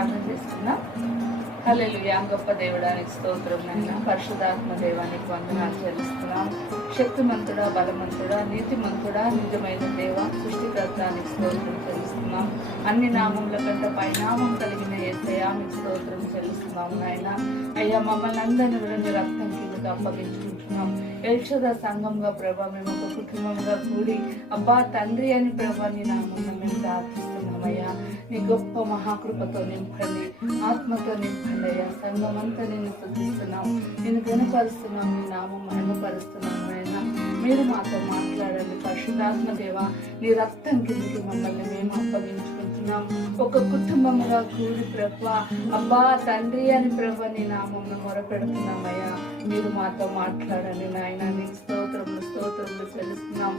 ప్రార్థన చేస్తున్నాం. హల్లెలూయా. గొప్ప దేవుడానికి స్తోత్రం నాయన. పరిశుద్ధాత్మ దేవానికి వందనాలు చెల్లిస్తున్నాం. శక్తిమంతుడా, బలవంతుడా, నీతిమంతుడా, నిజమైన దేవ, సృష్టికర్తానికి స్తోత్రం చెల్లిస్తున్నాం. అన్ని నామముల కంటే పైనామం కలిగిన యేసయ్యా మీకు స్తోత్రం చెల్లిస్తున్నాం నాయన. అయ్యా, మమ్మల్ని అందరినీ కూడా నీ రక్తం కిందకి అప్పగించుకుంటున్నాం. ఎల్షదా సంఘంగా ప్రభా మేము ఒక కుటుంబంగా కూడి అబ్బా తండ్రి అని ప్రభా నీ నామమున మేము ప్రార్థిస్తున్నామయ్యా. నీ గొప్ప మహాకృపతో నింపండి, ఆత్మతో నింపండి అయ్యా. సంఘం అంతా నేను స్తుతిస్తున్నాం, నేను గణపరుస్తున్నాం, నీ నామం మహిమపరుస్తున్నాం అయినా. మీరు మాతో మాట్లాడండి పరిశుద్ధాత్మ దేవ. నీ రక్తం కిందకి మమ్మల్ని మేము అప్పగించుకుంటున్నాం. ఒక కుటుంబంగా కూడి ప్రభా అబ్బా తండ్రి అని ప్రభా నీ నామమును మొరపెడుతున్నామయ్యా. మీరు మాతో మాట్లాడండి నాయన. నీకు స్తోత్రములు స్తోత్రములు చెల్లిస్తున్నాం.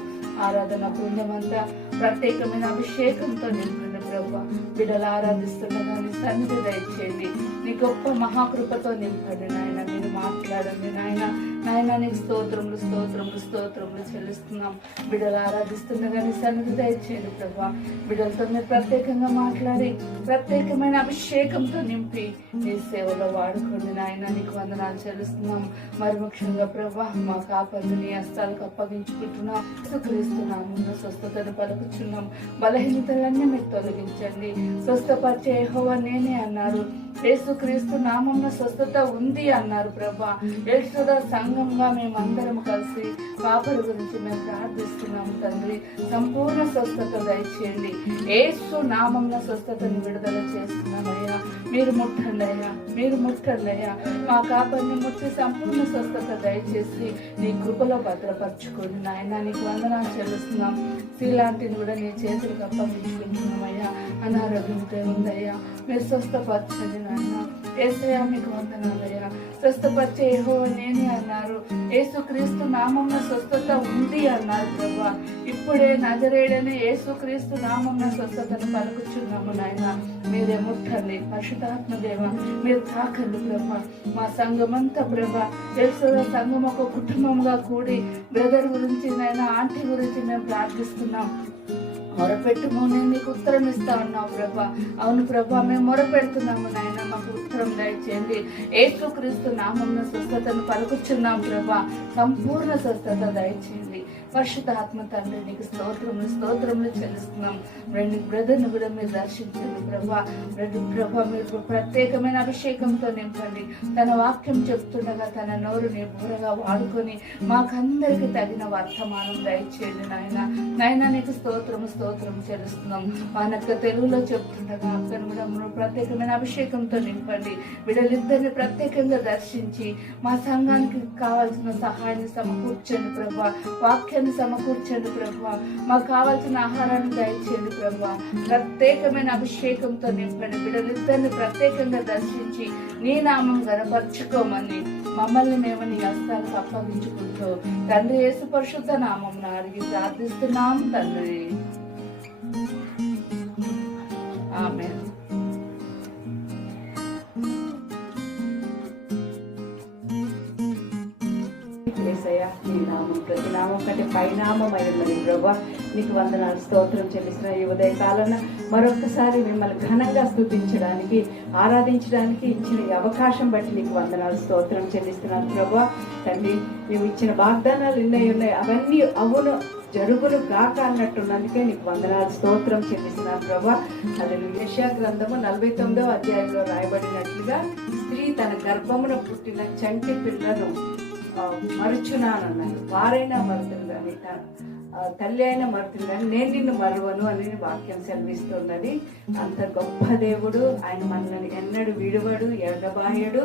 ఆరాధన బృందమంతా ప్రత్యేకమైన అభిషేకంతో నింపండి ప్రభా. బిడ్డలు ఆరాధిస్తుండగా నీ సన్నిధి దయచేయండి. నీ గొప్ప మహాకృపతో నింపండి నాయన. మీరు మాట్లాడండి నాయన. నాయన నీకు స్తోత్రములు స్తోత్రములు స్తోత్రములు చెల్లిస్తున్నాం. బిడ్డలు ఆరాధిస్తుండగా నీ సన్నిధి దయచేయండి ప్రభా. బిడ్డలతో మీరు ప్రత్యేకంగా మాట్లాడి ప్రత్యేకమైన అభిషేకంతో నింపి నీ సేవలో వాడుకోండి నాయన. నీకు వందనాలు చెల్లిస్తున్నాం. మరి ముఖ్యంగా ప్రభా మా కాపర్ని నీ హస్తాలకు అప్పగించుకుంటున్నాం. క్రీస్తున్నాము స్వస్థతను పలుకుచున్నాం. బలహీనతలన్నీ మీరు తొలగించండి. స్వస్థపరిచే యెహోవా నేనే అన్నారు. యేసుక్రీస్తు నామమున స్వస్థత ఉంది అన్నారు ప్రభా. ఎల్షదా సంఘంగా మేమందరం కలిసి కాపరి గురించి మేము ప్రార్థిస్తున్నాము తండ్రి. సంపూర్ణ స్వస్థత దయచేయండి. యేసు నామమున స్వస్థతను విడుదల చేస్తున్నామయ్యా. మీరు ముట్టండి అయ్యా, మీరు ముట్టండి అయ్యా. మా కాపరిని ముట్టి సంపూర్ణ స్వస్థత దయచేసి నీ కృపలో భద్రపరచుకోండి నాయన. నీకు వందనాలు చెల్లిస్తున్నాం. ఇలాంటిని కూడా నీ చేతులకు అప్పగించుకుంటున్నామయ్యా. అనారోగ్యంతో ఉందయ్యా, మీరు స్వస్థపరచండి నాయన. యేసయ్యా మీకు వందనాలయ్యా. స్వస్థపరిచే యెహోవా నేనే అన్నారు. యేసుక్రీస్తు నామమున స్వస్థత ఉంది అన్నారు ప్రభా. ఇప్పుడే నజరేయుడైన యేసుక్రీస్తు నామమున స్వస్థతను పలుకుచున్నాము నాయన. మీరే ముట్టండి పరిశుద్ధాత్మ దేవ. మీరు తాకండి ప్రభా. మా సంఘమంతా ప్రభా ఎల్షదా సంఘం ఒక కుటుంబంగా కూడి బ్రదర్ గురించి నాయన, ఆంటీ గురించి మేము ప్రార్థిస్తున్నాం. మొరపెట్టుము, నేను నీకు ఉత్తరం ఇస్తా ఉన్నావు ప్రభా. అవును ప్రభా, మేము మొరపెడుతున్నాము నాయన. మాకు ఉత్తరం దయచేయండి. యేసుక్రీస్తు నామమున స్వస్థతను పలుకుచున్నాం ప్రభా. సంపూర్ణ స్వస్థత దయచేయండి. పరిశుద్ధాత్మ తండ్రి నీకు స్తోత్రములు స్తోత్రములు చెల్లిస్తున్నాం. రెండు బ్రదర్ను కూడా మీరు దర్శించండి ప్రభా. ప్రభా మీరు ప్రత్యేకమైన అభిషేకంతో నింపండి. తన వాక్యం చెప్తుండగా తన నోరుని బూరగా వాడుకొని మాకందరికి తగిన వర్తమానం దయచేయండి నాయన. నాయన నీకు స్తోత్రము స్తోత్రము చెల్లిస్తున్నాం. మనకు తెలుగులో చెప్తుండగా అక్కను కూడా ప్రత్యేకమైన అభిషేకంతో నింపండి. బిడ్డలిద్దరిని ప్రత్యేకంగా దర్శించి మా సంఘానికి కావాల్సిన సహాయాన్ని సమకూర్చండి ప్రభా. వాక్యాన్ని సమకూర్చండి ప్రభా. మాకు కావాల్సిన ఆహారాన్ని దయచేయండి ప్రభా. ప్రత్యేకమైన అభిషేకంతో నింపండి. బిడ్డలిద్దరిని ప్రత్యేకంగా దర్శించి నీ నామం గనపరచుకోమని మమ్మల్ని మేము నీ హస్తాలకు అప్పగించుకుంటూ తండ్రి యేసు పరిశుద్ధ నామమున అడిగి ప్రార్థిస్తున్నాం తండ్రి. ఆమేన్. యేసయ్యా, నీ నామం ప్రతి నామం కంటే పైనామం అయ్యున్నది ప్రభా. నీకు వందనాలు స్తోత్రం చెల్లిస్తున్న ఈ ఉదయ కాలంలో మరొకసారి మిమ్మల్ని ఘనంగా స్తుతించడానికి ఆరాధించడానికి ఇచ్చిన ఈ అవకాశం బట్టి నీకు వందనాలు స్తోత్రం చెల్లిస్తున్నాను ప్రభా. తండ్రి నువ్వు ఇచ్చిన వాగ్దానాలు ఉన్నాయి, అవన్నీ అవును జరుగును గాక అన్నట్టున్నందుకే నీకు వందనాలు స్తోత్రం చెల్లిస్తున్నాను ప్రభా. అది యెషయా గ్రంథము 49వ అధ్యాయంలో రాయబడినట్లుగా స్త్రీ తన గర్భమున పుట్టిన చంటి పిల్లను మరుచున్నానన్నాడు. వారైనా మరుతుంది కానీ తల్లి అయినా మరుతుంది కానీ నేను నిన్ను మరువను అని వాక్యం సెలవిస్తున్నది. అంత గొప్ప దేవుడు ఆయన. మనల్ని ఎన్నడు విడువడు, ఎడబాయడు.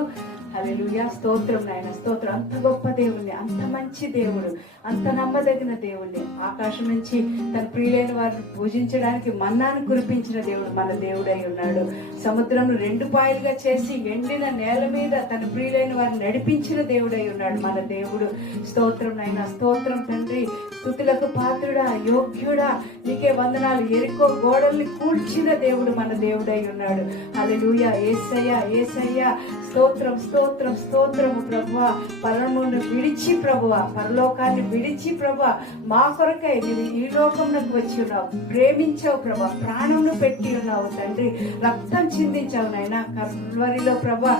హల్లెలూయా, స్తోత్రం నాయన స్తోత్రం. అంత గొప్ప దేవుణ్ణి, అంత మంచి దేవుడు, అంత నమ్మదగిన దేవుణ్ణి, ఆకాశం నుంచి తన ప్రియులైన వారిని పూజించడానికి మన్నాను కురిపించిన దేవుడు మన దేవుడై ఉన్నాడు. సముద్రం 2 పాయలుగా చేసి ఎండిన నేల మీద తన ప్రియులైన వారిని నడిపించిన దేవుడై ఉన్నాడు మన దేవుడు. స్తోత్రం నాయన స్తోత్రం తండ్రి. స్తుతులకు పాత్రుడా, యోగ్యుడా, నీకే వందనాలు. ఎరికో గోడల్ని కూల్చిన దేవుడు మన దేవుడై ఉన్నాడు. హల్లెలూయా, యేసయ్యా యేసయ్యా స్తోత్రం స్తోత్రం. స్తోత్రం స్తోత్రము ప్రభువా. పరమును విడిచి ప్రభువా, పరలోకాన్ని విడిచి ప్రభువా మా కొరకై నీవు ఈ లోకంలోకి వచ్చి ఉన్నావు, ప్రేమించావు ప్రభువా, ప్రాణమును పెట్టి ఉన్నావు తండ్రి, రక్తం చిందించావు నాయన కల్వరిలో ప్రభువా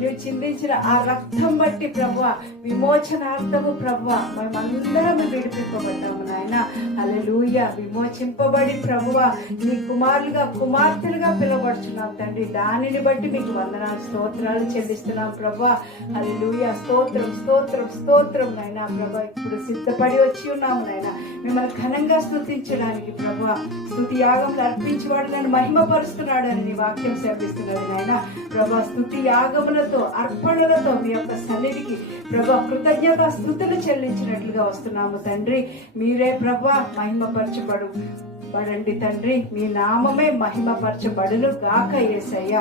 నువ్వు చిందించిన ఆ రక్తం బట్టి ప్రభువా విమోచనార్థము ప్రభువా మేమందరం విడిపింపబడ్డాము నాయన. హల్లెలూయా. విమోచింపబడి ప్రభువా నీ కుమారులుగా కుమార్తెలుగా పిలువబడుచున్నాం తండ్రి. దానిని బట్టి మీకు వందనాలు స్తోత్రాలు చెల్లిస్తున్నాం ప్రభువా. హల్లెలూయా. స్తోత్రం స్తోత్రం స్తోత్రం నాయన ప్రభువా. ఇప్పుడు సిద్ధపడి వచ్చి ఉన్నాము నాయన మిమ్మల్ని ఘనంగా స్తుతించడానికి ప్రభువా. స్తుతి యాగంలో అర్పించేవాడు నన్ను మహిమపరుస్తున్నాడని నీ వాక్యం సెలవిస్తున్నది నాయన ప్రభువా. స్తుతి యాగములతో అర్పణలతో మీ యొక్క సన్నిధికి ప్రభువా కృతజ్ఞత స్తుతులు చెల్లించినట్లుగా వస్తున్నాము తండ్రి. మీరే ప్రభువా మహిమపరచబడండి తండ్రి. మీ నామమే మహిమపరచబడును గాక యేసయ్య.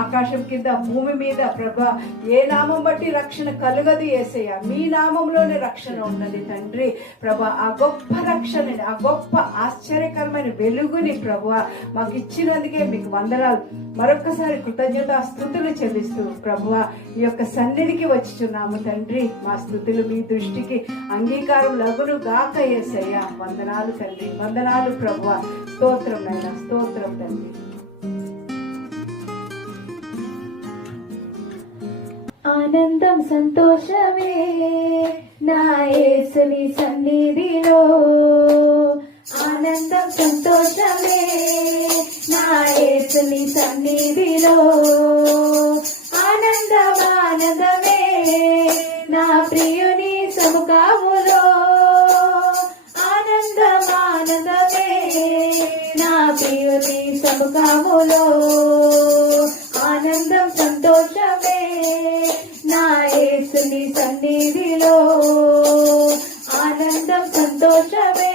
ఆకాశం కింద భూమి మీద ప్రభా ఏ నామం బట్టి రక్షణ కలుగదు యేసయ్య, మీ నామంలోనే రక్షణ ఉన్నది తండ్రి. ప్రభా ఆ గొప్ప రక్షణని, ఆ గొప్ప ఆశ్చర్యకరమైన వెలుగుని ప్రభువా మాకు ఇచ్చినందుకే మీకు వందనాలు. మరొక్కసారి కృతజ్ఞత స్తుతులు చెల్లిస్తూ ప్రభువా ఈ యొక్క సన్నిధికి వచ్చిచున్నాము తండ్రి. మా స్తుతులు మీ దృష్టికి అంగీకారం లగును గాక యేసయ్య. వందనాలు తండ్రి, వందనాలు ప్రభువా. స్తోత్రం నాయన, స్తోత్రం తండ్రి. ఆనందం సంతోషమే నా యేసుని సన్నిధిలో, ఆనందం సంతోషమే నా యేసుని సన్నిధిలో, ఆనందమే నా ప్రియుని సముఖములో, ఆనందమే నా ప్రియుని సముఖములో, ఆనందం సంతోషమే నా యేసుని సన్నిధిలో, ఆనందం సంతోషమే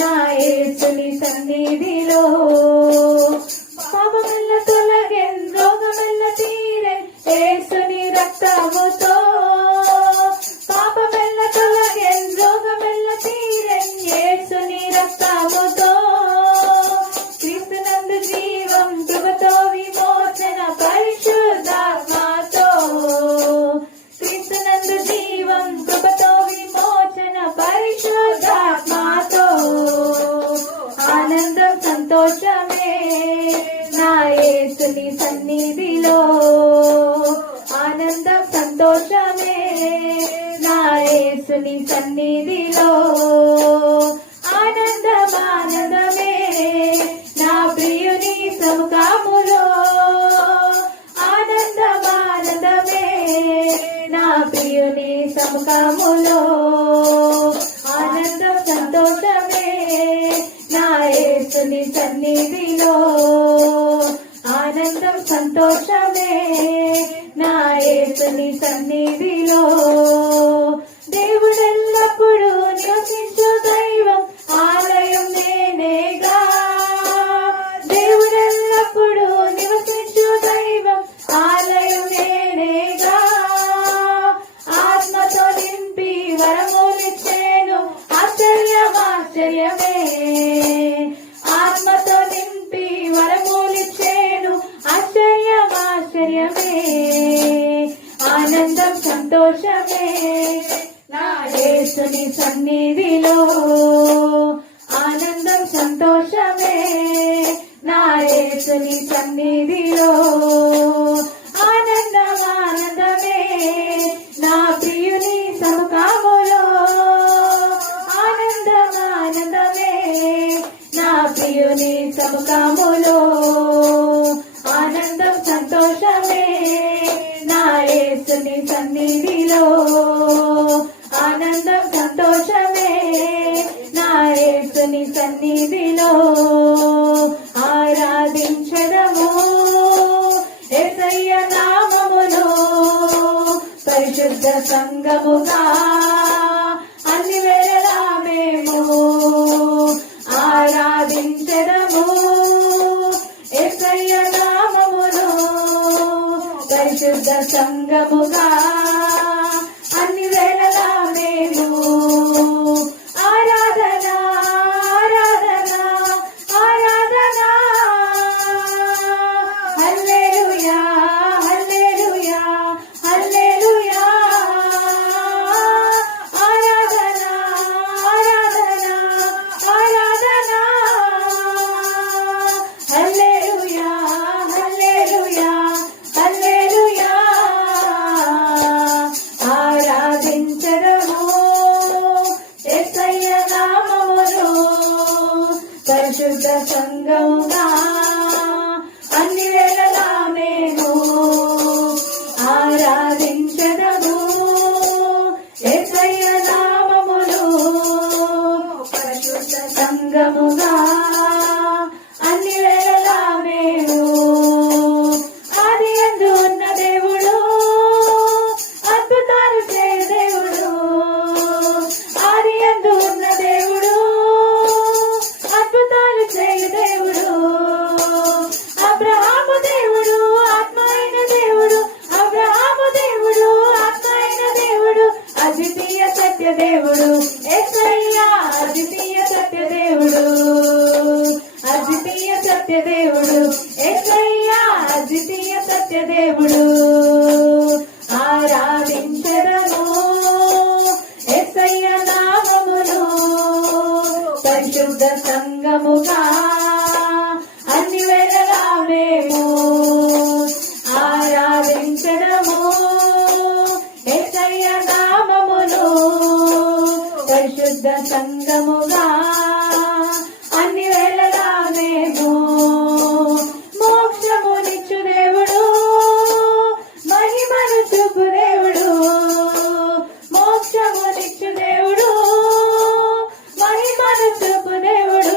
నా యేసుని సన్నిధిలో. పాపమెల్ల తొలగెన్, రోగమెల్ల తీరెన్ యేసుని రక్తముతో, పాపమెల్ల తొలగెన్, రోగమెల్ల తీరెన్ యేసుని రక్తముతో, క్రీస్తునందు జీవం కృపతో విమోచన పరిశుద్ధాత్మతో, క్రీస్తునందు జీవం కృపతో విమోచన పరిశుద్ధాత్మతో, ఆనందం సంతోషమే నా యేసుని సన్నిధిలో, ఆనందం సంతోషమే నా యేసుని సన్నిధిలో, ఆనందమే నా ప్రియుని సముఖములో, ఆనందమే నా ప్రియుని సముఖములో, ఆనందం సంతోషమే నా యేసుని సన్నిధిలో, ఆనందం సంతోషమే నా యేసుని సన్నిధిలో. దేవుడెల్లప్పుడు నివసించు దైవం ఆలయం నేనేగా, దేవుడెల్లప్పుడు నివసించు దైవం ఆలయం నేనేగా, ఆత్మతో నింపి వరములిచ్చేను ఆశ్చర్యమే, ఆత్మతో నింపి వరములిచ్చేను ఆశ్చర్యమే, ఆనందం సంతోషమే నా యేసుని సన్నిధిలో, ఆనందం సంతోషమే నా యేసుని సన్నిధిలో, ఆనందమే నా ప్రియుని సముఖములో, ఆనందమే నా ప్రియుని సముఖములో, ఆనందం సంతోషమే నా యేసుని సన్నిధిలో, ఆనందం సంతోషమే నా యేసుని సన్నిధిలో. ఆరాధించదము యేసయ్య నామమును పరిశుద్ధ సంగముగా అన్ని వేళలా మేము ఆరాధించదము యేసయ్య నామమును పరిశుద్ధ సంగముగా అన్ని వేళలా మేము ఆరాధన ఆరాధన పరిశుద్ధ సంఘముగా అన్ని వేళలా మేము ఆరాధించదము యేసయ్య నామమును పరిశుద్ధ సంఘముగా అన్ని వేళలా మేము ఆది యందు ఉన్న దేవుడు అద్భుతాలు చేయ దేవుడు ఆది యందు ఉన్న దేవుడు అద్భుతాలు చేయ దేవుడు అబ్రహాము దేవుడు ఆత్మ అయిన దేవుడు అబ్రహాము దేవుడు ఆత్మ అయిన దేవుడు అద్వితీయ సత్య దేవుడు యేసయ్య అద్వితీయ సత్య దేవుడు అద్వితీయ సత్య దేవుడు యేసయ్య అద్వితీయ సత్య దేవుడు ఆరాధించదము యేసయ్య నామమును పరిశుద్ధ సంఘముగా అన్ని వేళలా మేము ఆరాధించదము యేసయ్య నామమును పరిశుద్ధ సంఘముగా అన్ని వేళలా మేము మోక్షమునిచ్చు దేవుడు మహిమను చూపు దేవుడు మోక్షమునిచ్చు దేవుడు మహిమను చూపు దేవుడు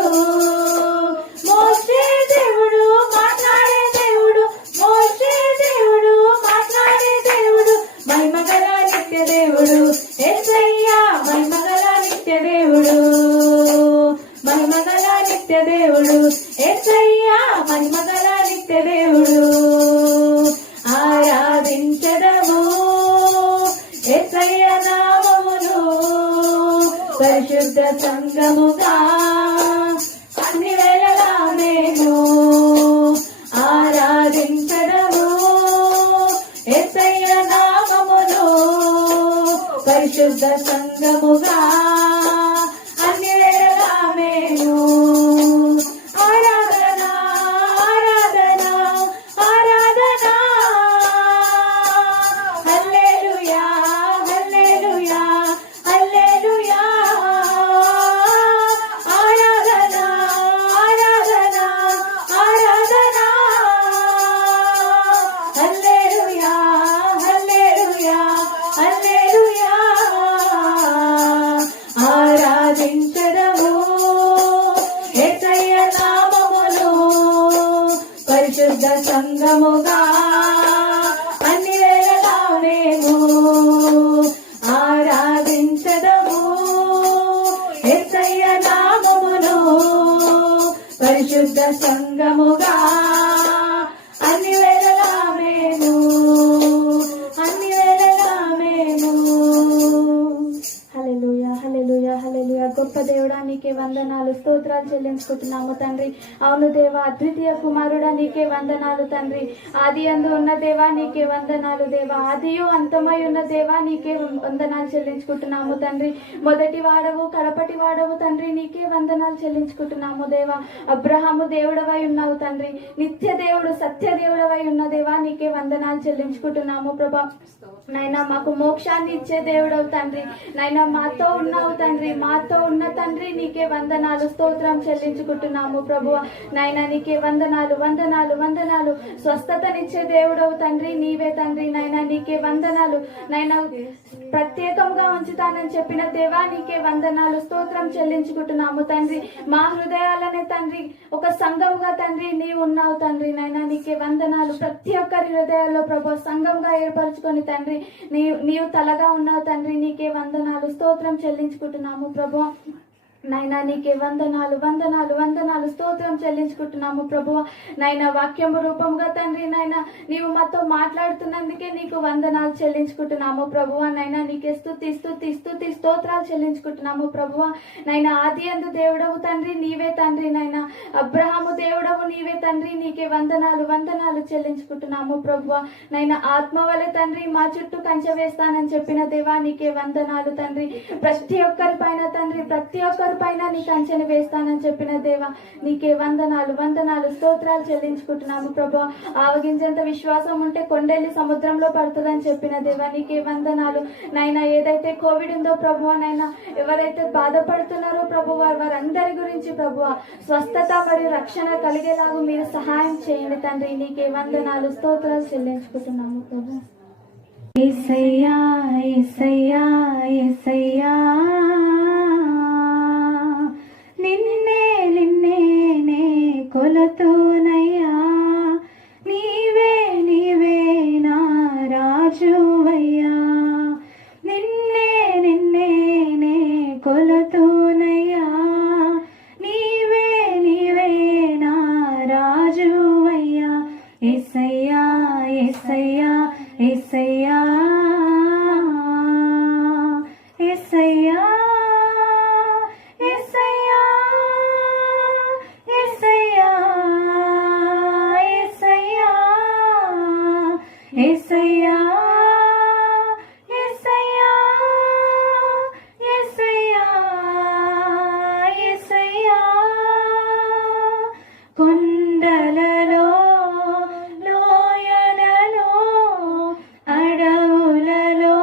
మోక్షే దేవుడు మాట్లాడే దేవుడు మోక్షే దేవుడు మాట్లాడే దేవుడు మహిమగల నిత్య దేవుడు యేసయ్య మహిమగల నిత్య దేవుడు మహిమగల నిత్య దేవుడు యేసయ్య మహిమగల నిత్య దేవుడు ఆరాధించదము యేసయ్య నామమును పరిశుద్ధ సంఘముగా అన్ని వేళలా మేము ఆరాధించదము యేసయ్య నామమును పరిశుద్ధ సంఘముగా అన్ని వేళలా మేము ఆరాధన ఆరాధన ఆరాధన హల్లెలూయా హల్లెలూయా హల్లెలూయా ఆరాధన ఆరాధన ఆరాధన హల్లెలూయా హల్లెలూయా హల్లెలూయా ఆరాధించదము యేసయ్య నామమును పరిశుద్ధ సంఘముగా అన్ని వేళలా మేము ఆరాధించదము యేసయ్య నామమును పరిశుద్ధ సంఘముగా అన్ని వేళలా మేము అన్ని వేళలా మేము హల్లెలూయా హల్లెలూయా హల్లెలూయా గొప్ప దేవుడా నీకే వందనాలు స్తోత్రాలు చెల్లించుకుంటున్నాము తండ్రి అవును దేవా అద్వితీయ కుమారుడా నీకే వందనాలు తండ్రి ఆది అందు ఉన్న దేవా నీకే వందనాలు దేవా ఆదియు అంతమై ఉన్న దేవా నీకే వందనాలు చెల్లించుకుంటున్నాము తండ్రి మొదటి వాడవు కడపటి వాడవు తండ్రి నీకే వందనాలు చెల్లించుకుంటున్నాము దేవా అబ్రహాము దేవుడవై ఉన్నావు తండ్రి నిత్య దేవుడు సత్య దేవుడవై ఉన్న దేవా నీకే వందనాలు చెల్లించుకుంటున్నాము ప్రభా నైనా మాకు మోక్షాన్ని ఇచ్చే దేవుడవు తండ్రి నైనా మాతో ఉన్నావు తండ్రి మాతో ఉన్న తండ్రి నీకే వందనాలు స్తోత్రం చెల్లించుకుంటున్నాము ప్రభువా నైనా నీకే వందనాలు వందనాలు వందనాలు స్వస్థతనిచ్చే దేవుడవు తండ్రి నీవే తండ్రి నైనా నీకే వందనాలు నైనా ప్రత్యేకంగా ఉంచుతానని చెప్పిన దేవా నీకే వందనాలు స్తోత్రం చెల్లించుకుంటున్నాము తండ్రి మా హృదయాలనే తండ్రి ఒక సంఘంగా తండ్రి నీవు ఉన్నావు తండ్రి నైనా నీకే వందనాలు ప్రతి ఒక్కరి హృదయాల్లో ప్రభు సంఘంగా ఏర్పరచుకొని తండ్రి నీవు తలగా ఉన్నావు తండ్రి నీకే వందనాలు స్తోత్రం చెల్లించుకుంటున్నాము ప్రభు నైనా నీకే వందనాలు వందనాలు వందనాలు స్తోత్రం చెల్లించుకుంటున్నాము ప్రభువా నైనా వాక్యము రూపంగా తండ్రి నైనా నీవు మాతో మాట్లాడుతున్నందుకే నీకు వందనాలు చెల్లించుకుంటున్నాము ప్రభువా నైనా నీకే స్తుతి స్తుతి స్తుతి స్తోత్రాలు చెల్లించుకుంటున్నాము ప్రభువా నైనా ఆది అందు దేవుడవు తండ్రి నీవే తండ్రి నైనా అబ్రహాము దేవుడవు నీవే తండ్రి నీకే వందనాలు వందనాలు చెల్లించుకుంటున్నాము ప్రభువా నైనా ఆత్మ వలె తండ్రి మా చుట్టూ కంచె వేస్తానని చెప్పిన దేవా నీకే వందనాలు తండ్రి ప్రతి ఒక్కరి పైన తండ్రి ప్రతి ఒక్కరు పైన నీ కంచెని వేస్తానని చెప్పిన దేవా నీకే వందనాలు వందనాలు స్తోత్రాలు చెల్లించుకుంటున్నాము ప్రభా. ఆవగించేంత విశ్వాసం ఉంటే కొండెళ్ళి సముద్రంలో పడుతుందని చెప్పిన దేవా నీకే వందనాలు నైనా. ఏదైతే కోవిడ్ ఉందో ప్రభువా నైనా, ఎవరైతే బాధపడుతున్నారో ప్రభువా వారందరి గురించి ప్రభువా స్వస్థత మరియు రక్షణ కలిగేలాగా మీరు సహాయం చేయండి తండ్రి. నీకే వందనాలు స్తోత్రాలు చెల్లించుకుంటున్నాము ప్రభా. యేసయ్యా యేసయ్యా యేసయ్యా నిన్నే నిన్నే నే కొలతోనయ్యా, నీవే నీవే నా రాజువయ్యా. నిన్నే నిన్నే నే కొలతోనయ్యా, నీవే నీవే నా రాజువయ్యా. యేసయ్యా యేసయ్యా యేసయ్యా యేసయ్యా యేసయ్యా యేసయ్యా యేసయ్యా యేసయ్యా యేసయ్యా యేసయ్యా యేసయ్యా. కొండలలో లోయలలో అడవులలో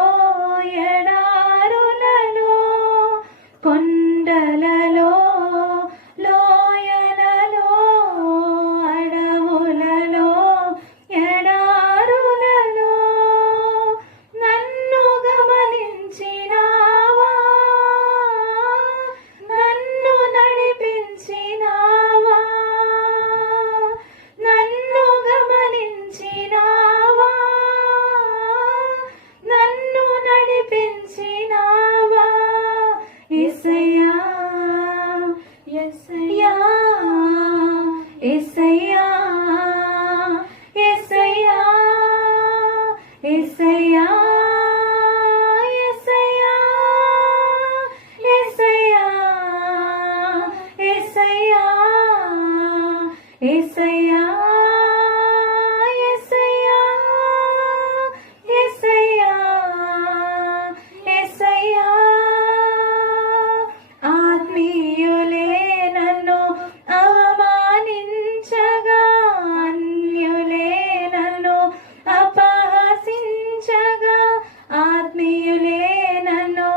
ఎడారులలో, కొండలలో లోయలలో అడవులలో ఎడారులలో నన్ను గమనించినావా, నన్ను నడిపించినావా, నన్ను గమనించినావా, నన్ను నడిపించినావా. యేసయ్యా యేసయ్యా యేసయ్యా యేసయ్యా యేసయ్యా యేసయ్యా యేసయ్యా యేసయ్యా యేసయ్యా యేసయ్యా యేసయ్యా యేసయ్యా. ఆత్మీయులే నన్ను అవమానించగా, అన్యులే నన్ను అపహసించగా, ఆత్మీయులే నన్ను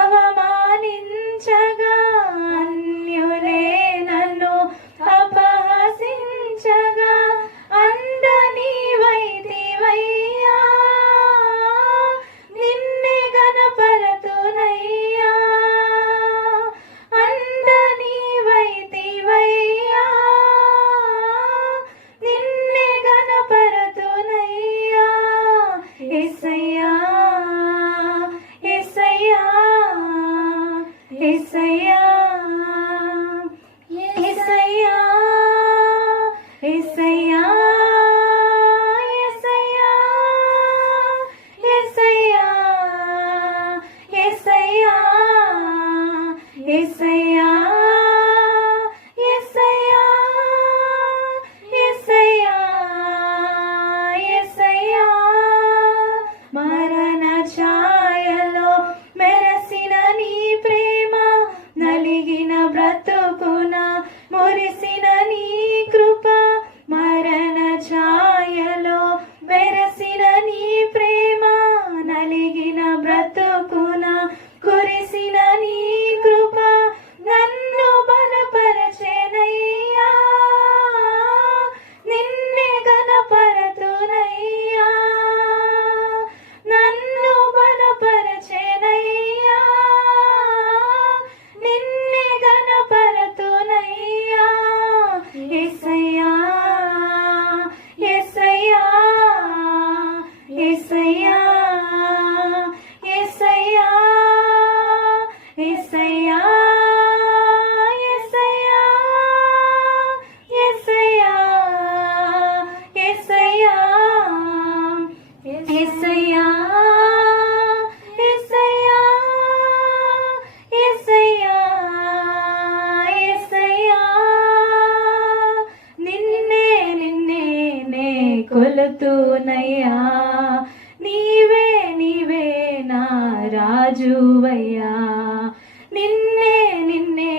అవమానించగా, అన్యులే నన్ను అపహసించగా, అందని వైతివయ్యా, నిన్నే గణపరతునయ్యా, అందని వైతివయ్యా, నిన్నే గణపరతునయ్యా. యేసయ్యా యేసయ్యా యేసయ్యా యేసయ్యా యేసయ్యా యేసయ్యా యేసయ్యా యేసయ్యా యేసయ్యా యేసయ్యా యేసయ్యా యేసయ్యా. మరణ ఛాయలో మెరసిన నీ ప్రేమ, నలిగిన బ్రతుకున మురిసిన నీ కృప, మరణ ఛాయలో మెరసిన నీ ప్రేమ, నలిగిన బ్రతుకున కురిసిన నీ కృప, నన్ను బలపరచెనయ్యా, నిన్నే గణపరతునయ్యా, నన్ను బలపరచెనయ్యా, నిన్నే గణపరతునయ్యా. యేసయ్యా యేసయ్యా యేసయ్యా యేసయ్యా యేసయ్యా యేసయ్యా యేసయ్యా యేసయ్యా యేసయ్యా యేసయ్యా యేసయ్యా యేసయ్యా. నిన్నే నిన్నే నే కొలుతునయ్యా, నీవే నీవే నా రాజువయ్యా, నిన్నే నిన్నే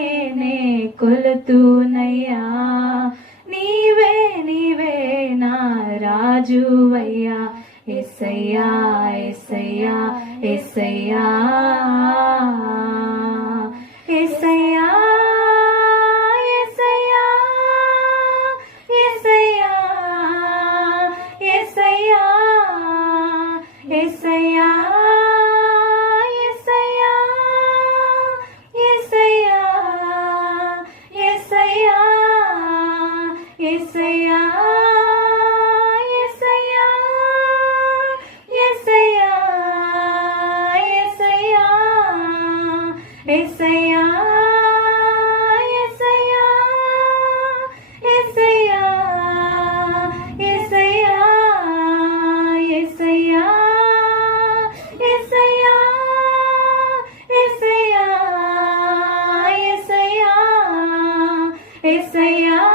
కొలుతునయ్యా. నీవే నీవే నా రాజువయ్యా, యేసయ్యా యేసయ్యా యేసయ్యా యేసయ్యా యేసయ్యా యేసయ్యా యేసయ్యా యేసయ్యా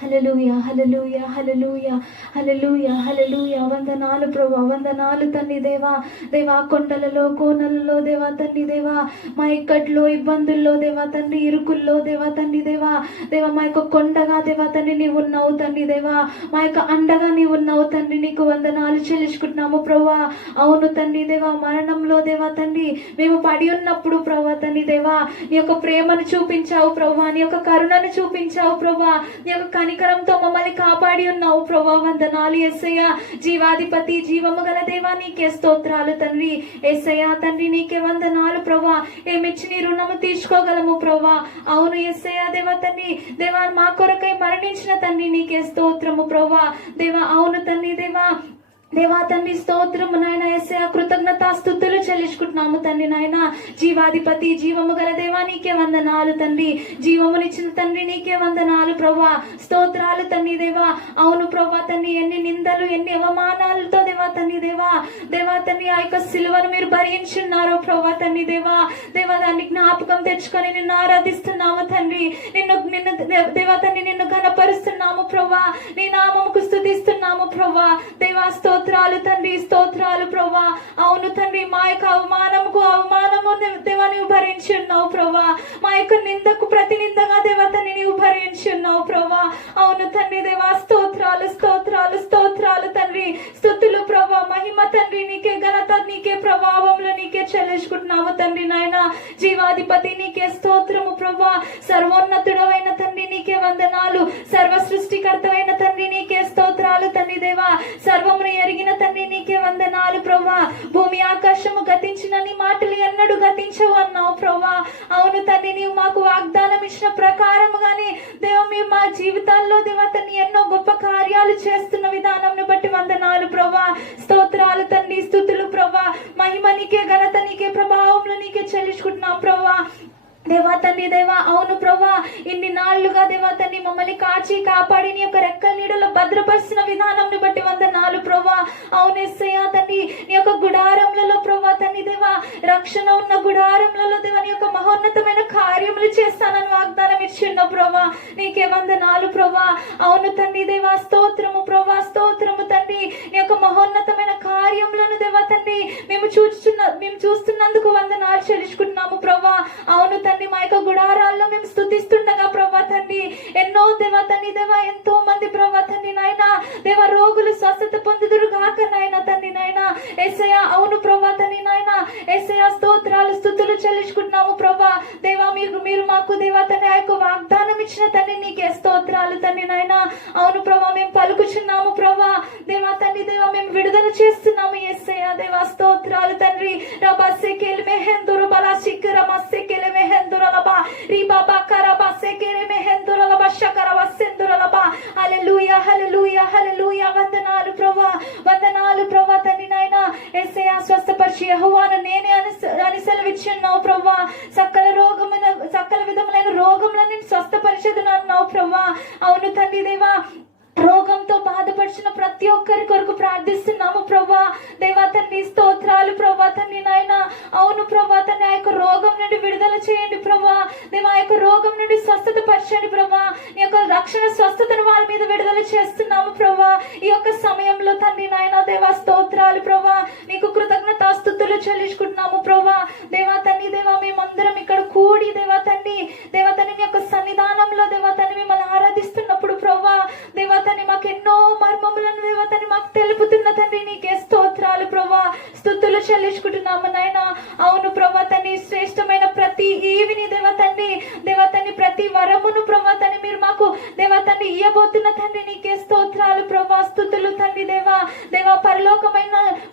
హల్లెలూయా హల్లెలూయా హల్లెలూయా హల్లెలూయా హల్లెలూయా. వందనాలు ప్రభువా, వందనాలు తండ్రి దేవా. దేవా కొండలలో కోనలలో దేవా తండ్రి దేవా, మా ఇక్కట్లో ఇబ్బందుల్లో దేవా తండ్రి, ఇరుకుల్లో దేవా తండ్రి దేవా. దేవా మా యొక్క కొండగా దేవా తండ్రి నీవు ఉన్నావు తండ్రి దేవా, మా యొక్క అండగా నీవు ఉన్నావు తండ్రి. నీకు వందనాలు చెల్లించుకుంటున్నాము ప్రభువా. అవును తండ్రి దేవా, మరణంలో దేవా తండ్రి మేము పడి ఉన్నప్పుడు ప్రభువా తండ్రి దేవా నీ యొక్క ప్రేమను చూపించావు ప్రభువా, నీ యొక్క కరుణను చూపించావు ప్రభువా, నీ యొక్క కనికరంతో మమ్మల్ని కాపాడి ఉన్నావు ప్రభువా. వందనాలు యేసయ్యా. జీవాధిపతి జీవము గల దేవా నీకే స్తోత్రాలు తండ్రి. యేసయ్యా తండ్రి నీకే వందనాలు ప్రభువా. ఏమిచ్చి నీ రుణము తీర్చుకోగలము ప్రభువా. అవును యేసయ్యా దేవా తండ్రి దేవా మా కొరకై మరణించిన తండ్రి నీకే స్తోత్రము ప్రభువా. దేవా అవును తండ్రి దేవా దేవా తండ్రి స్తోత్రము నాయన యేసయ్యా. కృతజ్ఞతా స్తుతులు చెల్లించుకుంటున్నాము తండ్రి నాయన. జీవాధిపతి జీవము గల దేవా నీకే వందనాలు తండ్రి. జీవమునిచ్చిన తండ్రి నీకే వందనాలు ప్రభువా. స్తోత్రాలు తండ్రి దేవా. అవును ప్రభువా తండ్రి, ఎన్ని నిందలు ఎన్ని అవమానాలతో దేవా తండ్రి దేవా దేవా తండ్రి ఆ యొక్క సిలువను మీరు భరించున్నారు ప్రభువా తండ్రి దేవా. దేవా దాన్ని జ్ఞాపకం తెచ్చుకొని నిన్ను ఆరాధిస్తున్నాము తండ్రి. నిన్ను దేవా తండ్రి నిన్ను ఘనపరుస్తున్నాము ప్రభువా. నీ నామముకు స్తుతిస్తున్నాము ప్రభువా. దేవా స్తోత్రాలు తండ్రి, స్తోత్రాలు ప్రభువా. అవును తండ్రి మా యొక్క అవమానము దేవా నీవు భరించి ఉన్నావు ప్రభువా. మా యొక్క నిందకు ప్రతి నిందగా దేవా తండ్రి నీవు భరించి ఉన్నావు ప్రభువా. అవును తండ్రి దేవా స్తోత్రాలు స్తోత్రాలు స్తోత్రాలు తండ్రి. స్తుతులు ప్రభువా, మహిమ తండ్రి నీకే, ఘనత నీకే, ప్రభావంలో నీకే చెల్లించుకుంటున్నాము తండ్రి నాయన. జీవాధిపతి నీకే స్తోత్రము ప్రభువా. సర్వోన్నతుడవైన తండ్రి నీకే వందనాలు. సర్వ సృష్టికర్తవైన తండ్రి నీకే స్తోత్రాలు తండ్రి దేవా. సర్వమును ఎరిగిన తండ్రి నీకే వందనాలు ప్రభువా. భూమి ఆకాశము గతించిన నీ మాటలు ఎన్నడూ గతించవు అన్నావు ప్రభువా. అవును తండ్రి నీవు మాకు వాగ్దానం ఇచ్చిన ప్రకారముగానే దేవా మీరు మా జీవితాల్లో దేవా తండ్రి ఎన్నో గొప్ప కార్యాలు చేస్తున్న విధానంను బట్టి వందనాలు ప్రభువా. స్తోత్రాలు తండ్రి, స్తుతులు ప్రభువా. మహిమ నీకే, ఘనత నీకే, ప్రభావంలో నీకే చెల్లించుకుంటున్నాం ప్రభువా. దేవా తండ్రి దేవా అవును ప్రభువా, ఇన్ని నాళ్లుగా దేవా తండ్రి మమ్మల్ని కాచి కాపాడి నీ యొక్క రెక్కల నీడలో భద్రపరిచిన విధానంని బట్టి వందనాలు ప్రభువా. అవును యేసయ్యా తండ్రి నీ యొక్క గుడారములలో ప్రభువా తండ్రి దేవా, రక్షణ ఉన్న గుడారములలో దేవా నీ యొక్క మహోన్నతమైన కార్యములు చేస్తానని వాగ్దానం ఇచ్చిన ప్రభువా. నీకే వందనాలు ప్రభువా. అవును తండ్రి దేవా స్తోత్రము ప్రభువా, స్తోత్రము తండ్రి. నీ యొక్క మహోన్నతమైన కార్యములను దేవా తండ్రి మేము చూస్తున్నందుకు వందనాలు చెల్లించుకుంటున్నాము ప్రభువా. అవును తండ్రి మా యొక్క గుడారాల్లో మేము స్తుతిస్తుండగా ప్రభా తండ్రి ఎన్నో దేవా తండ్రి దేవా ఎంతో మంది ప్రభా తండ్రి నాయన దేవా రోగులు స్వస్థత పొందుదురు గాక నాయన తండ్రి నాయన యేసయ్యా. అవును ప్రభా తండ్రి నాయన యేసయ్యా స్తోత్రాలు స్తుతులు చెల్లించుకుంటున్నాము ప్రభా. దేవా మీరు మాకు దేవా తండ్రి ఆ యొక్క వాగ్దానం ఇచ్చిన తండ్రి నీకే స్తోత్రాలు తండ్రి నాయన. అవును ప్రభా మేము పలుకుచున్నాము ప్రభా. దేవా తండ్రి దేవా మేము విడుదల చేస్తున్నాము యేసయ్యా. దేవా స్తోత్రాలు తండ్రి. రబసెకెల్ మెహెందురు బలా శిఖర మసెకెల్ మెహెందురలబా రిబాబా కరబా సెకెల్ మెహెందురలబా షకరబా సెందురలబా. హల్లెలూయా హల్లెలూయా హల్లెలూయా. వందనాలు ప్రభా, వందనాలు ప్రభా తండ్రి నాయన. యేసయ్యా స్వస్థపరిచి యెహోవాను నేనే అని సెలవిచ్చున్నావు ప్రభా. సకల విధములైన రోగములను స్వస్థపరిచేదను అన్నావు ప్రభా. అవును తండ్రి దేవా రోగంతో బాధపడిచిన ప్రతి ఒక్కరి కొరకు ప్రార్థిస్తున్నాము ప్రభా. దేవా తండ్రి స్తోత్రాలు ప్రభా తండ్రి నాయన. అవును ప్రభా తండ్రి, ఆ యొక్క రోగం నుండి విడుదల చేయండి ప్రభా. దేవా, ఆ యొక్క రోగం నుండి స్వస్థత పరచండి ప్రభా. నీ యొక్క రక్షణ స్వస్థతను వారి మీద విడుదల చేస్తున్నాము ప్రభా. ఈ యొక్క సమయంలో తండ్రి నాయన దేవా స్తోత్రాలు ప్రభా. నీకు కృతజ్ఞతాస్తుతులు చెల్లించుకుంటున్నాము ప్రభా. దేవా తండ్రి, దేవా మేమందరం ఇక్కడ కూడి దేవా తండ్రి నీ యొక్క సన్నిధానంలో దేవా తండ్రి మిమ్మల్ని ఆరాధిస్తున్నప్పుడు ప్రభా, దేవా తండ్రి మాకు ఎన్నో మర్మములను దేవా తండ్రి మాకు తెలుపుతున్న తండ్రి నీకే స్తోత్రాలు ప్రభా. స్తుతులు చెల్లించుకుంటున్నాము నాయన. అవును ప్రభా తండ్రి, శ్రేష్టమైన ప్రతి ఈవిని దేవా తండ్రి ప్రతి వరమును ప్రభా తండ్రి మీరు మాకు దేవా తండ్రి ఇయ్యబోతున్న తండ్రి నీకే స్తోత్రాలు ప్రభా. స్తుతులు తండ్రి దేవా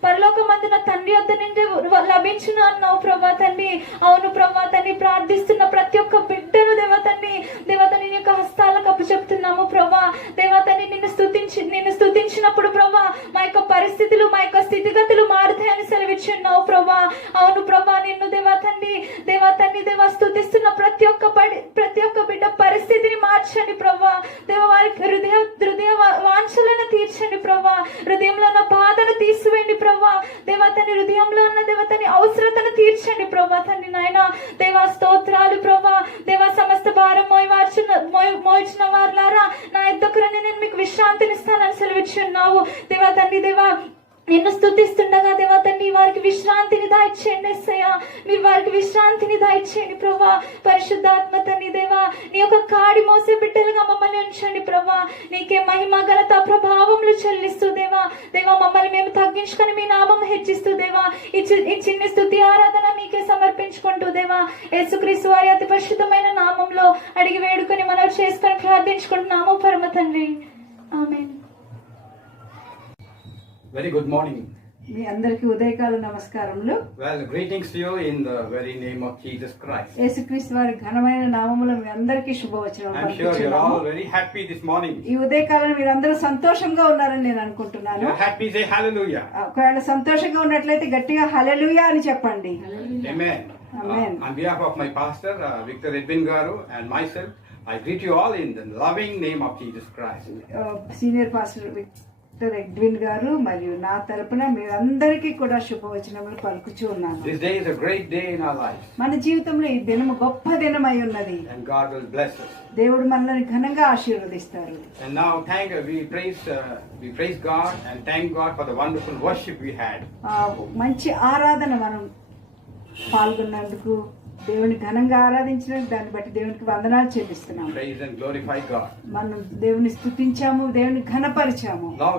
పరలోకమందున తండ్రి వద్ద నుండి లభించును అన్నావు ప్రభా తండ్రి. అవును ప్రభా తండ్రి, ప్రార్థిస్తున్న ప్రతి ఒక్క బిడ్డను దేవా తండ్రి నీ యొక్క హస్తాలకు అప్పచెప్తున్నాము ప్రభా. దేవా తండ్రి నిన్ను స్తుతించినప్పుడు ప్రభా మా యొక్క పరిస్థితులు మా యొక్క స్థితిగతులు మారుతాయని సెలవిచ్చున్నావు ప్రభా. అవును ప్రభా, నిన్ను దేవా తండ్రి స్తుతిస్తున్న ప్రతి ఒక్క బిడ్డ పరిస్థితిని మార్చండి ప్రభా. దేవ వారికి హృదయ వాంఛలను తీర్చండి ప్రభా. హృదయంలో ఉన్న బాధను తీసివేయండి ప్రభా. దేవా తండ్రి హృదయంలో ఉన్న దేవా తండ్రి అవసరతను తీర్చండి ప్రభా తండ్రి నాయన. దేవా స్తోత్రాలు ప్రభా. దేవా సమస్త భారం మోయించిన వారులారా నా యొద్దకు రండి, నేను మీకు విశ్రాంతినిస్తానని సెలవిచ్చున్నావు దేవా తండ్రి. నిన్ను స్తుతిస్తుండగా దేవా తండ్రి వారికి విశ్రాంతిని దాయిచ్చేయండి యేసయ్యా. మీరు వారికి విశ్రాంతిని దాయిచ్చేయండి ప్రభా. పరిశుద్ధాత్మ తండ్రి దేవా, నీ యొక్క కాడి మోసే బిడ్డలుగా మమ్మల్ని ఉంచండి ప్రభా. నీకే మహిమ ఘనత ప్రభావములు చెల్లిస్తూ దేవా మమ్మల్ని మేము తగ్గించుకొని మీ నామం హెచ్చిస్తూ దేవా ఈ చిన్ని స్తుతి ఆరాధన మీకే సమర్పించుకుంటూ దేవా యేసుక్రీస్తు వారి అతి పరిశుద్ధమైన నామంలో అడిగి వేడుకొని మనం చేసుకొని ప్రార్థించుకుంటున్నాము పరమ తండ్రి. ఆమేన్. Very good morning. మీ అందరికీ ఉదయకాల నమస్కారములు. Well, greetings to you in the very name of Jesus Christ. యేసుక్రీస్తు వారి ఘనమైన నామములో మీ అందరికీ శుభవచనం I'm sure you're all very happy this morning. ఈ ఉదయకాలం మీరందరూ సంతోషంగా ఉన్నారని నేను అనుకుంటున్నాను. You're happy, say hallelujah. ఒకవేళ సంతోషంగా ఉన్నట్లయితే గట్టిగా హల్లెలూయా అని చెప్పండి. Amen. Amen. On behalf of my pastor, Victor Edwin Garu, and myself, I greet you all in the loving name of Jesus Christ. Senior pastor Victor Edwin గారు మరియు నా తరపున మీరందరికీ కూడా శుభవచనములు పలుకుచూ ఉన్నాను. This day is a great day in our lives. మన జీవితంలో ఈ దినము గొప్ప దినమై ఉన్నది. And God will bless us. దేవుడు మనల్ని ఘనంగా ఆశీర్వదిస్తారు. And now we praise God and thank God for the wonderful worship we had. మంచి ఆరాధన మనం పాల్గొన్నందుకు, దేవుని ఘనంగా ఆరాధించినందుకు దాన్ని బట్టి దేవునికి వందనాలు చెల్లిస్తున్నాము. Praise and glorify God. మనం దేవుని స్తుతించాము, దేవుని ఘనపరిచాము. Now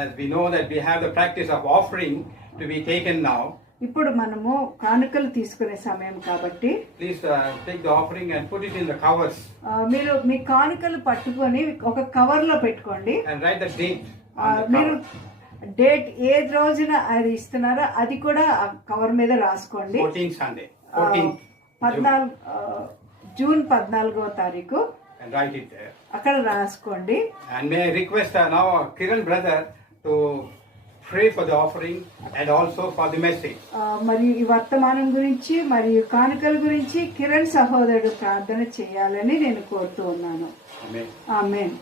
as we know that we have the practice of offering to be taken now. ఇప్పుడు మనము కానుకలు తీసుకునే సమయం కాబట్టి Please take the offering and put it in the covers. మీరు మీ కానుకలు పట్టుకొని ఒక కవర్ లో పెట్టుకోండి. And write the date on the మీరు cover. డేట్ ఏ రోజున అది ఇస్తున్నారో అది కూడా ఆ కవర్ మీద రాసుకోండి. 14th Sunday. 14th జూన్ 14వ తారీఖు and write it there. అక్కడ రాసుకోండి. And may I request now Kiran brother to pray for the offering and also for the message. మరియు ఈ వర్తమానం గురించి మరియు కానుకల గురించి కిరణ్ సహోదరుడు ప్రార్థన చేయాలని నేను కోరుతూ ఉన్నాను. Amen. Amen.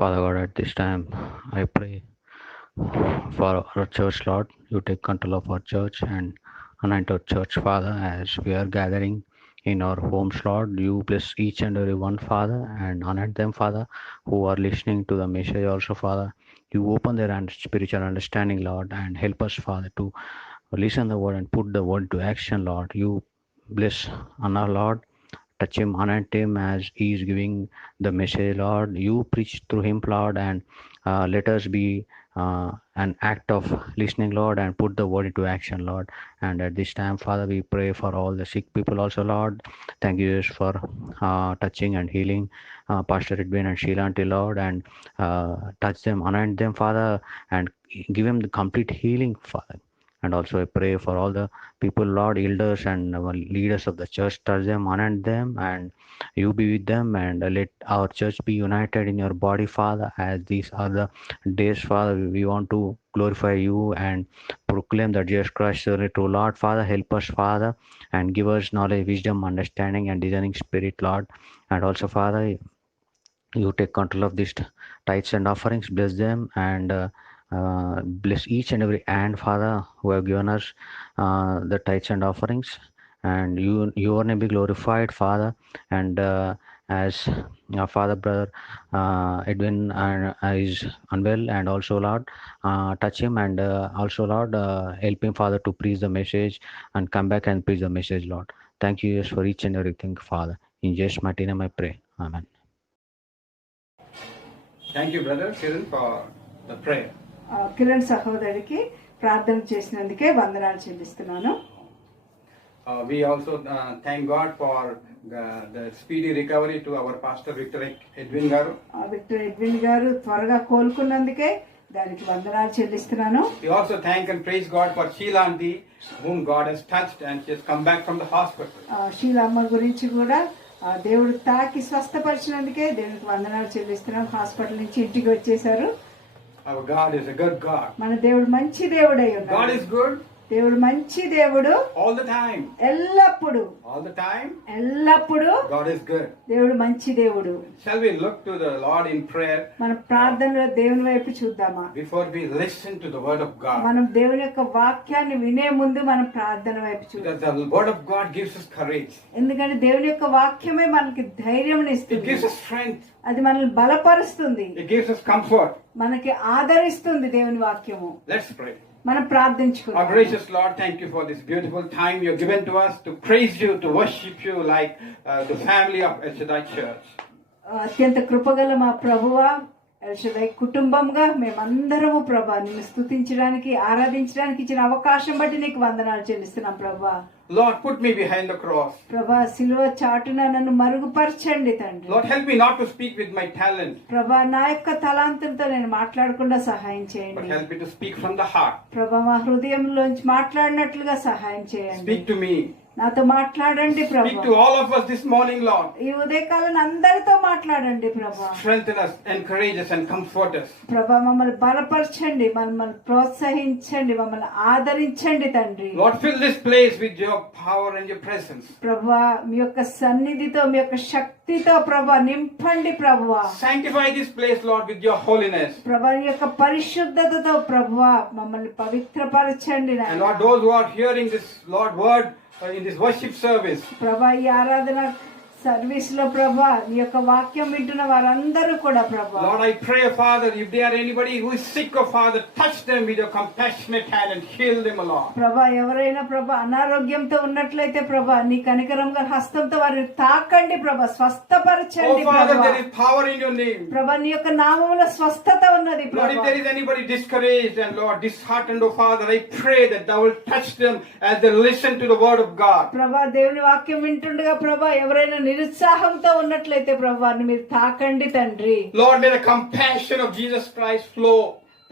Father God, at this time I pray for our church, Lord. You take control of our church and anoint our church, Father, as we are gathering in our homes, Lord. You bless each and every one, Father, and anoint them, Father, who are listening to the message also, Father. You open their spiritual understanding, Lord, and help us, Father, to listen the word and put the word to action, Lord. You bless Anna, Lord. Touch him, anoint him as he is giving the message, Lord. You preach through him, Lord, and let us be an act of listening, Lord, and put the word into action, Lord. And at this time, Father, we pray for all the sick people also, Lord. Thank you for touching and healing Pastor Edwin and Sheila Auntie, Lord, and touch them, anoint them, Father, and give them the complete healing, Father. And also I pray for all the people, Lord, elders and leaders of the church. Touch them, anoint them, and you be with them, and let our church be united in your body, Father. As these are the days, Father, we want to glorify you and proclaim that Jesus Christ is the true Lord. Father, help us, Father, and give us knowledge, wisdom, understanding, and discerning spirit, Lord. And also, Father, you take control of these tithes and offerings. Bless them and Bless each and every hand, Father, who have given us the tithes and offerings, and your name be glorified, Father. And as Father, brother Edwin is unwell, and also Lord, touch him, and also Lord, help him, Father, to preach the message and come back and preach the message, Lord. Thank you, yes, for each and everything, Father. In Jesus' mighty name I pray. Amen. Thank you, Brother Kiran, for the prayer. Kiran సహోదరికి ప్రార్థన చేసినందుకే వందనాలు చెల్లిస్తున్నాను. We also thank God for the speedy recovery to our pastor Victor Edwin garu. Victor Edwin గారు త్వరగా కోలుకున్నందుకే దానికి వందనాలు చెల్లిస్తున్నాను. We also thank and praise God for Sheila aunty, whom God has touched and she has come back from the hospital. శీలమ్మ గురించి కూడా దేవుడు తాకి స్వస్థపరిచినందుకే దేవునికి వందనాలు చెల్లిస్తున్నాం. హాస్పిటల్ నుంచి ఇంటికి వచ్చేసారు. Our God is a good God. మన దేవుడు మంచి దేవుడై ఉన్నాడు. God is good దేవుడు మంచి దేవుడు all the time. ఎల్లప్పుడు All the time, ఎల్లప్పుడు God is good. దేవుడు మంచి దేవుడు. Shall we look to the Lord in prayer మన ప్రార్థనలో దేవుని వైపు చూద్దామా? before we listen to the word of God? మనం దేవుని యొక్క వాక్యాన్ని వినే ముందు మనం ప్రార్థన వైపు చూద్దాం. Because the word of God gives us courage. ఎందుకంటే దేవుని యొక్క వాక్యమే మనకి ధైర్యం It ఇస్తుంది. gives us strength. అది మనల్ని బలపరుస్తుంది, It gives us comfort. మనకి ఆదరిస్తుంది దేవుని వాక్యము. Let's pray. మనం Our ప్రార్థించుకుందాం. gracious Lord, thank you for this beautiful time you have given to us to praise you, to worship you like the family of El Shaddai Church. అత్యంత కృపగల మా ప్రభువా, L షదై కుటుంబంగా మేమందరము ప్రభా నిన్ను స్తుతించడానికి ఆరాధించడానికి ఇచ్చిన అవకాశం బట్టి నీకు వందనాలు చెల్లిస్తున్నాం ప్రభా. Lord, put me behind the cross. ప్రభా సిలువ చాటున నన్ను మరుగుపరచండి తండ్రి. Lord, help me not to speak with my talent, ప్రభా నా యొక్క తలాంతులతో నేను మాట్లాడకుండా సహాయం but చేయండి. help me to speak from the heart. ప్రభా మా హృదయంలోంచి మాట్లాడినట్లుగా సహాయం చేయండి. Speak to me. నాతో మాట్లాడండి Speak ప్రభా. to all of us this morning, Lord. ఈ ఉదయకాలం అందరితో మాట్లాడండి ప్రభా. Strengthen us, encourage us, and comfort us. ప్రభా మమ్మల్ని బలపరచండి, మమ్మల్ని ప్రోత్సహించండి, మమ్మల్ని ఆదరించండి తండ్రి. Lord, fill this place with your power and your presence. ప్రభా మీ యొక్క సన్నిధితో మీ యొక్క శక్తితో ప్రభా నింపండి ప్రభువా. Sanctify this place, Lord, with your holiness. ప్రభా నీ యొక్క పరిశుద్ధతతో ప్రభువా మమ్మల్ని పవిత్రపరచండి And నాయనా. Lord, those who are hearing this, Lord, word in this worship service, ప్రభా ఈ ఆరాధన సర్వీస్ లో ప్రభా నీ యొక్క వాక్యం వింటున్న వారందరూ కూడా ప్రభా Lord, I pray, Father, if there are anybody who is sick, oh Father, touch them with your compassionate hand and heal them, Lord. ప్రభా ఎవరైనా ప్రభా అనారోగ్యంతో ఉన్నట్లయితే ప్రభా నీ కనికరంగా హస్తంతో వారిని తాకండి ప్రభా, స్వస్థపరచండి Oh Father, ప్రభా. there is power in your name. ప్రభా నీ యొక్క నామములో స్వస్థత ఉన్నది Lord, if ప్రభా. there is anybody discouraged and Lord disheartened, oh Father, I pray that thou will touch them as they listen to the word of God. ప్రభా దేవుని వాక్యం వింటుండగా ప్రభా ఎవరైనా నిరుత్సాహంతో ఉన్నట్లయితే ప్రభా మీరు తాకండి తండ్రి. Lord, may the compassion of Jesus Christ flow.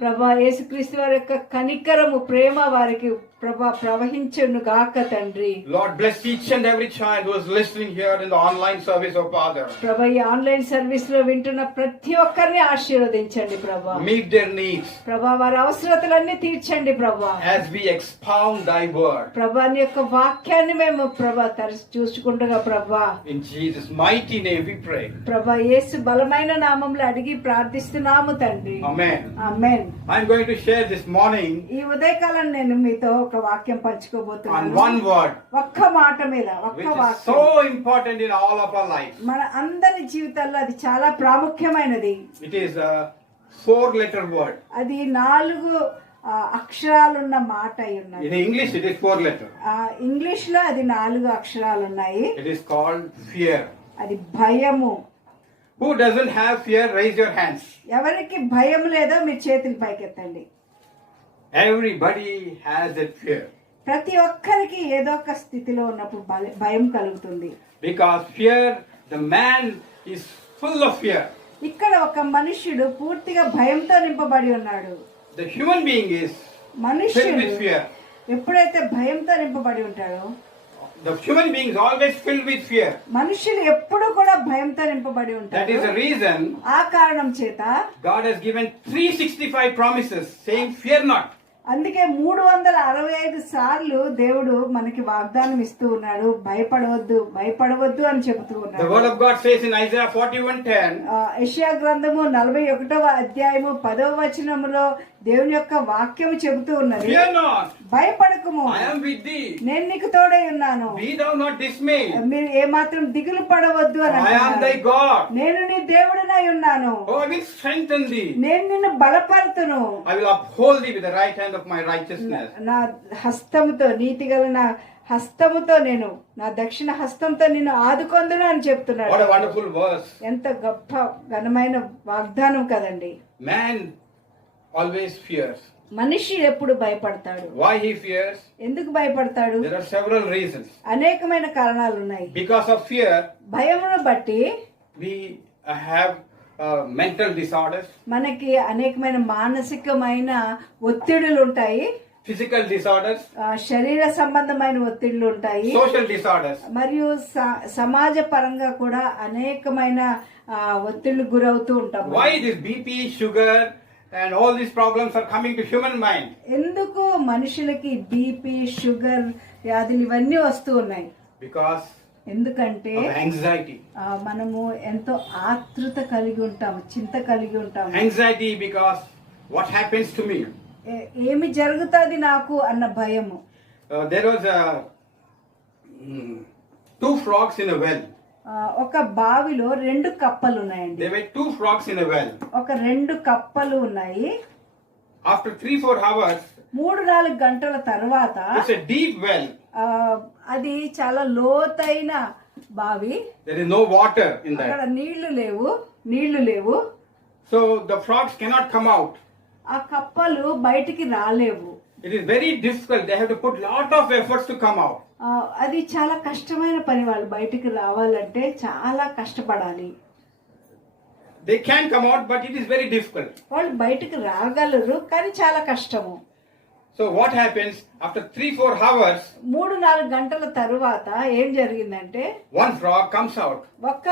ప్రభా యేసుక్రీస్తు వారి యొక్క కనికరము ప్రేమ వారికి ప్రభా ప్రవహించును గాక తండ్రి. Lord, bless each and every child who is listening here in the online service, oh Father. ప్రభా ఈ ఆన్లైన్ సర్వీస్ లో వింటున్న ప్రతి ఒక్కరిని ఆశీర్వదించండి ప్రభా. Meet their needs ప్రభా వారి అవసరతలన్నీ తీర్చండి ప్రభా. as we expound thy word. ప్రభా నీ యొక్క వాక్యాన్ని మేము ప్రభా తరచి చూసుకుంటుగా ప్రభా. In Jesus' mighty name we pray. ప్రభా యేసు బలమైన నామంలో అడిగి ప్రార్థిస్తున్నాము తండ్రి. Amen. Amen. I'm going to share this morning ఈ ఉదయకాలం నేను మీతో ఒక వాక్యం on పంచుకోబోతున్నాను. one word ఒక్క మాట మీద ఒక్క which is వాక్యం. so important in all of our lives. మన అందరి జీవితాల్లో అది చాలా ప్రాముఖ్యమైనది. It is a 4-letter word. అది 4 అక్షరాలున్న మాట అయి ఉన్నది. In English it is 4-letter. English లో అది 4 అక్షరాలు ఉన్నాయి. It is called fear. అది భయము. Who doesn't have fear? Raise your hands. ఎవరికి భయం లేదో మీ చేతులు పైకెత్తండి. Everybody has that fear. ప్రతి ఒక్కరికి ఏదో ఒక స్థితిలో ఉన్నప్పుడు భయం కలుగుతుంది. Because fear, the man is full of fear. ఇక్కడ ఒక మనుష్యుడు పూర్తిగా భయంతో నింపబడి ఉన్నాడు. The human being is filled మనుష్యుడు with fear. ఎప్పుడైతే భయంతో నింపబడి ఉంటాడో The human being is always filled with fear. మనుషులు ఎప్పుడు కూడా భయంతో నింపబడి That ఉంటారు. is the reason ఆ కారణం చేత God has given 365 promises saying, fear not. అందుకే 365 సార్లు దేవుడు మనకి వాగ్దానం ఇస్తూ ఉన్నాడు, భయపడవద్దు భయపడవద్దు అని చెబుతూ The ఉన్నాడు. word of God says in Isaiah 41:10, యెషయా గ్రంథము 41వ అధ్యాయము 10వ వచనములో దేవుని యొక్క వాక్యం చెబుతూ ఉన్నది, Fear not, భయపడకుము, I am with thee. నేను నీకు తోడై ఉన్నాను, Be thou not dismayed. మీరు ఏమాత్రం దిగులు పడవద్దు అని I am అంటున్నాడు. thy God. నేను నీ దేవుడినై ఉన్నాను, Oh, I will strengthen thee. నేను నిన్ను బలపరుతును, I will uphold thee with the right hand of my righteousness. నా హస్తముతో నీతిగల నా హస్తముతో నేను నా దక్షిణ హస్తంతో నిన్ను ఆదుకొందును అని చెప్తున్నాడు. What a wonderful verse. ఎంత గొప్ప ఘనమైన వాగ్దానం కదండి. Man always fears. మనిషి ఎప్పుడు భయపడతాడు? Why he fears? ఎందుకు భయపడతాడు? There are several reasons. అనేకమైన కారణాలు ఉన్నాయి. Because of fear, భయమును బట్టి we have mental disorders, మనకి అనేకమైన మానసికమైన ఒత్తిడులు ఉంటాయి, physical disorders, శరీర సంబంధమైన ఒత్తిడులు ఉంటాయి, social disorders. మరియు సమాజ పరంగా కూడా అనేకమైన ఒత్తిళ్లు గురవుతూ ఉంటాం. Why this BP, sugar, and all these problems are coming to human mind? ఎందుకు మనుషులకి బీపీ, షుగర్ వ్యాధులు ఇవన్నీ వస్తూ ఉన్నాయి? Because ఎందుకంటే of anxiety. మనము ఎంతో ఆతృత కలిగి ఉంటాము, చింత కలిగి ఉంటాము. Anxiety because what happens to me? ఏమి జరుగుతుంది నాకు అన్న భయము. There was two frogs in a well. ఒక బావిలో 2 కప్పలు ఉన్నాయండి. There were two frogs in a well. ఒక 2 కప్పలు ఉన్నాయి. After 3-4 hours, 3-4 గంటల తర్వాత, it's a deep well. అది చాలా లోతైన బావి, There is no water in అక్కడ that. నీళ్లు లేవు. So the frogs cannot come out. ఆ కప్పలు బయటికి రాలేవు. It is very difficult. They have to put lot of efforts to come out. అది చాలా కష్టమైన పని. వాళ్ళు బయటికి రావాలంటే చాలా కష్టపడాలి. They can come out, but it is very difficult. వాళ్ళు బయటికి రాగలరు, కానీ చాలా కష్టము. So what happens after 3-4 hours? 3-4 గంటల తరువాత ఏం జరిగిందంటే, One frog comes out. ఒక్క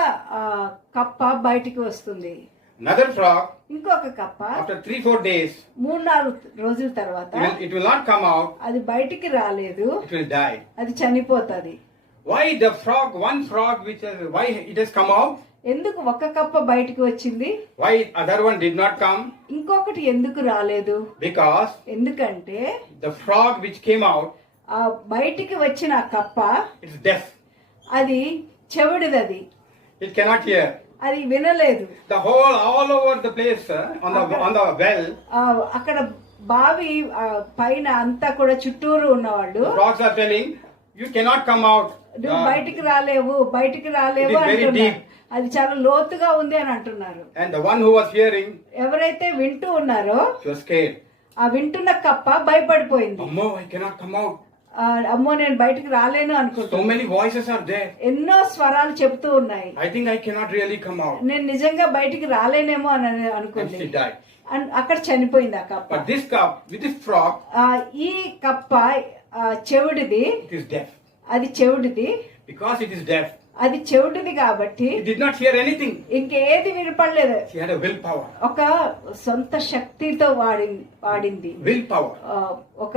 కప్ప బయటికి వస్తుంది. Another frog, ఇంకొక కప్ప after 3-4 days, 3-4 రోజుల తర్వాత it will not come out. అది బయటికి రాలేదు, It will die. అది చనిపోతుంది. Why the frog? One frog, why it has come out? ఎందుకు ఒక కప్ప బయటికి వచ్చింది, Why other one did not come? ఇంకొకటి ఎందుకు రాలేదు? Because ఎందుకంటే the frog which came out, ఆ బయటికి వచ్చిన ఆ కప్ప it's deaf. అది చెవిడిది, It cannot hear. అది వినలేదు. All over the place on the well, అక్కడ బావి పైన అంతా కూడా చుట్టూరు ఉన్నవాళ్ళు the frogs are telling, you cannot come out. నువ్వు బయటికి రాలేవు It is very అంటున్నారు. deep. అది చాలా లోతుగా ఉంది అని అంటున్నారు. And the one who was hearing, ఎవరైతే వింటూ ఉన్నారో she was scared. ఆ వింటున్న కప్ప భయపడిపోయింది. Ammo, I cannot come out. అమ్మో నేను బయటికి రాలేను So అనుకుంటున్నా. many voices are there. ఎన్నో స్వరాలు చెప్తూ ఉన్నాయి. I think I cannot really come out. నేను నిజంగా బయటికి రాలేనేమో అని And అనుకుంది. she died. అక్కడ చనిపోయింది ఆ కప్ప. But this cup, with this frog, ఈ కప్ప చెవిడిది, it is deaf. అది చెవిడిది. Because it is deaf, అది చెవిటిది కాబట్టి it did not hear anything. ఇంకేది వినపడలేదు. She had a willpower. ఒక సొంత శక్తితో వాడింది. Willpower. ఒక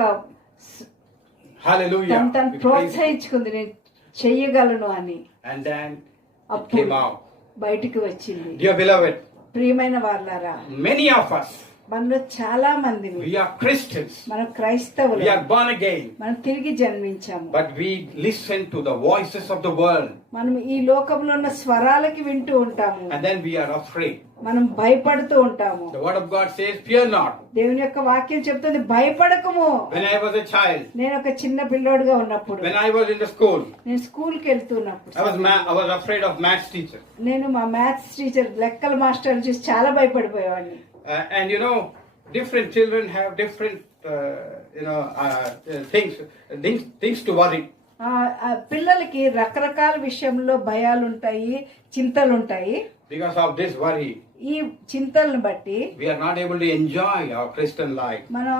Hallelujah. తను We praise Him. ప్రోత్సహించుకుంది, నేను చెయ్యగలను అని. And then it అప్పుడు came out. బయటికి వచ్చింది. Dear beloved, ప్రియమైన వాళ్ళారా, many of us, మనలో చాలా మంది we are Christians. మనం క్రైస్తవులు, We are born again. మనం తిరిగి జన్మించాము. But we listen to the voices of the world. మనం ఈ లోకంలో ఉన్న స్వరాలకి వింటూ ఉంటాము. And then we are afraid. మనం భయపడుతూ ఉంటాము. The word of God says, fear not. దేవుని యొక్క వాక్యం చెప్తుంది, భయపడకము. When I was a child, నేను ఒక చిన్న పిల్లోడుగా ఉన్నప్పుడు, when I was in the school, నేను స్కూల్కి వెళ్తున్నప్పుడు I was afraid of maths teacher. నేను మా మ్యాథ్స్ టీచర్, లెక్కల మాస్టర్ చూసి చాలా భయపడిపోయేవాడిని. And you know, different children have different, things to worry. పిల్లలకి రకరకాల విషయంలో భయాలు ఉంటాయి, చింతలు ఉంటాయి. Because of this worry, ఈ చింతలను బట్టి we are not able to enjoy our Christian life. మనం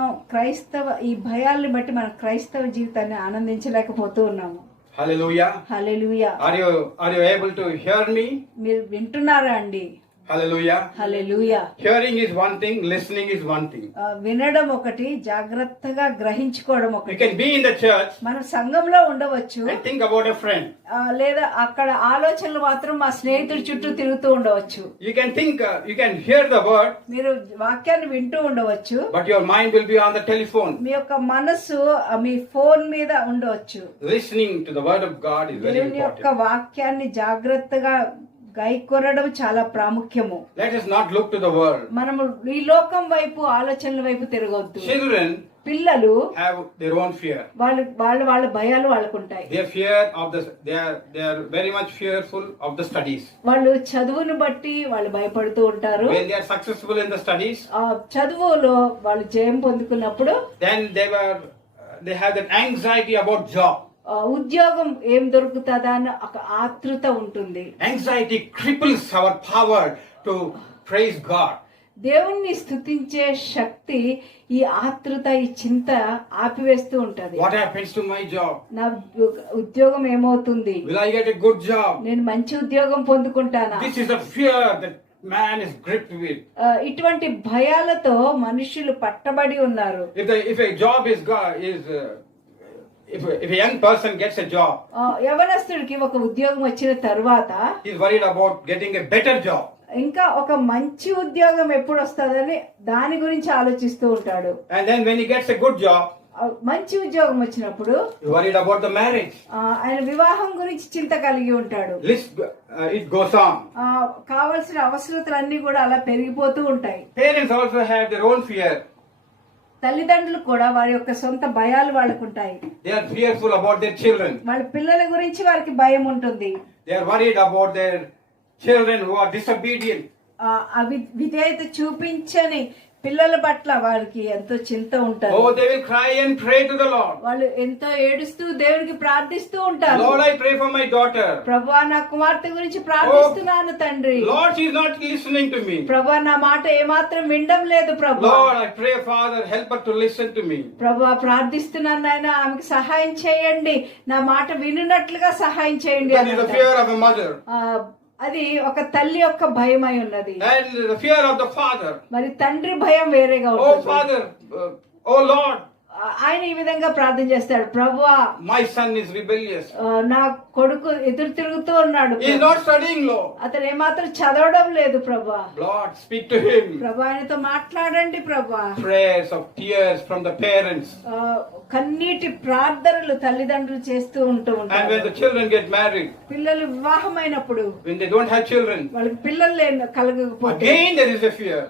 ఈ భయాల్ని బట్టి మనం క్రైస్తవ జీవితాన్ని ఆనందించలేకపోతూ ఉన్నాము. Hallelujah. Hallelujah. Are you able to hear me? మీరు వింటున్నారా అండి? Hallelujah. Hallelujah. Hearing is one thing, listening is one thing. వినడం ఒకటి, జాగ్రత్తగా గ్రహించుకోవడం You ఒకటి. can be in the church మనం సంఘంలో ఉండవచ్చు, and think about a friend. లేదా అక్కడ ఆలోచనలు మాత్రం మా స్నేహితుడి చుట్టూ తిరుగుతూ ఉండవచ్చు. You can think, you can hear the word, మీరు వాక్యాన్ని వింటూ ఉండవచ్చు, but your mind will be on the telephone. మీ యొక్క మనస్సు మీ ఫోన్ మీద ఉండవచ్చు. Listening to the word of God is very దేవుని యొక్క important. వాక్యాన్ని జాగ్రత్తగా గైకొనడం చాలా ప్రాముఖ్యము. Let us not look to the world. మనము ఈ లోకం వైపు, ఆలోచనల వైపు తిరగొద్దు. Children పిల్లలు have their own fear. వాళ్ళ భయాలు వాళ్ళకుంటాయి. They fear of the. They are very much fearful of the studies. వాళ్ళు చదువును బట్టి వాళ్ళు భయపడుతూ ఉంటారు. When they are successful in the studies, చదువులో వాళ్ళు జయం పొందుకున్నప్పుడు then they have that anxiety about job. ఉద్యోగం ఏం దొరుకుతుందా అని ఒక ఆతృత ఉంటుంది. Anxiety cripples our power to praise God. దేవుణ్ణి స్తుతించే శక్తి ఈ ఆతృత, ఈ చింత ఆపివేస్తూ ఉంటది. What happens to my job? నా ఉద్యోగం ఏమవుతుంది? Will I get a good job? నేను మంచి ఉద్యోగం పొందుకుంటానా? This is a fear that man is gripped with. ఇటువంటి భయాలతో మనుషులు పట్టబడి ఉన్నారు. If a job if a young person gets a job, యవనస్తుడికి ఒక ఉద్యోగం వచ్చిన తర్వాత he's worried about getting a better job. ఇంకా ఒక మంచి ఉద్యోగం ఎప్పుడు వస్తుందని దాని గురించి ఆలోచిస్తూ ఉంటాడు. And then when he gets a good job, మంచి ఉద్యోగం వచ్చినప్పుడు he's worried about the marriage. ఆయన వివాహం గురించి చింత కలిగి ఉంటాడు. It goes on. కావలసిన అవసరతలన్నీ కూడా అలా పెరిగిపోతూ ఉంటాయి. Parents also have their own fear. తల్లిదండ్రులు కూడా వారి యొక్క సొంత భయాలు వాళ్ళకుంటాయి. They are fearful about their children. వాళ్ళ పిల్లల గురించి వారికి భయం ఉంటుంది. They are worried about their children who are disobedient. విధేయత చూపించని పిల్లల పట్ల వారికి ఎంతో చింత ఉంటుంది. Oh, they will cry and pray to the Lord. వాళ్ళు ఎంతో ఏడుస్తూ దేవునికి ప్రార్థిస్తూ ఉంటారు. Lord, I pray for my daughter. ప్రభువా, నా కుమార్తె గురించి ప్రార్థిస్తున్నాను తండ్రి. Lord, she is not listening to me. ప్రభువా, నా మాట ఏమాత్రం వినడం లేదు ప్రభువా. Lord, I pray, Father, help her to listen to me. ప్రభువా, ప్రార్థిస్తున్నాను నాయనా, ఆమెకు సహాయం చేయండి, నా మాట వినున్నట్లుగా సహాయం చేయండి. That is the fear of a mother. అది ఒక తల్లి యొక్క భయమై ఉన్నది. And the fear of the father. మరి తండ్రి భయం వేరేగా Oh, ఉంటుంది. Father, oh Lord, ఆయన ఈ విధంగా ప్రార్థన చేస్తాడు, ప్రభువా, my son is rebellious. నా కొడుకు ఎదురు తిరుగుతూ ఉన్నాడు, He is not studying law. అతను ఏమాత్రం చదవడం లేదు ప్రభువా. Lord, speak to him. ప్రభు, ఆయనతో మాట్లాడండి ప్రభువా. Prayers of tears from the parents. కన్నీటి ప్రార్థనలు తల్లిదండ్రులు చేస్తూ And when ఉంటారు. the children get married, పిల్లలు వివాహమైనప్పుడు when they don't have children, వాళ్ళకి పిల్లలు కలగకపోతే again there is a fear.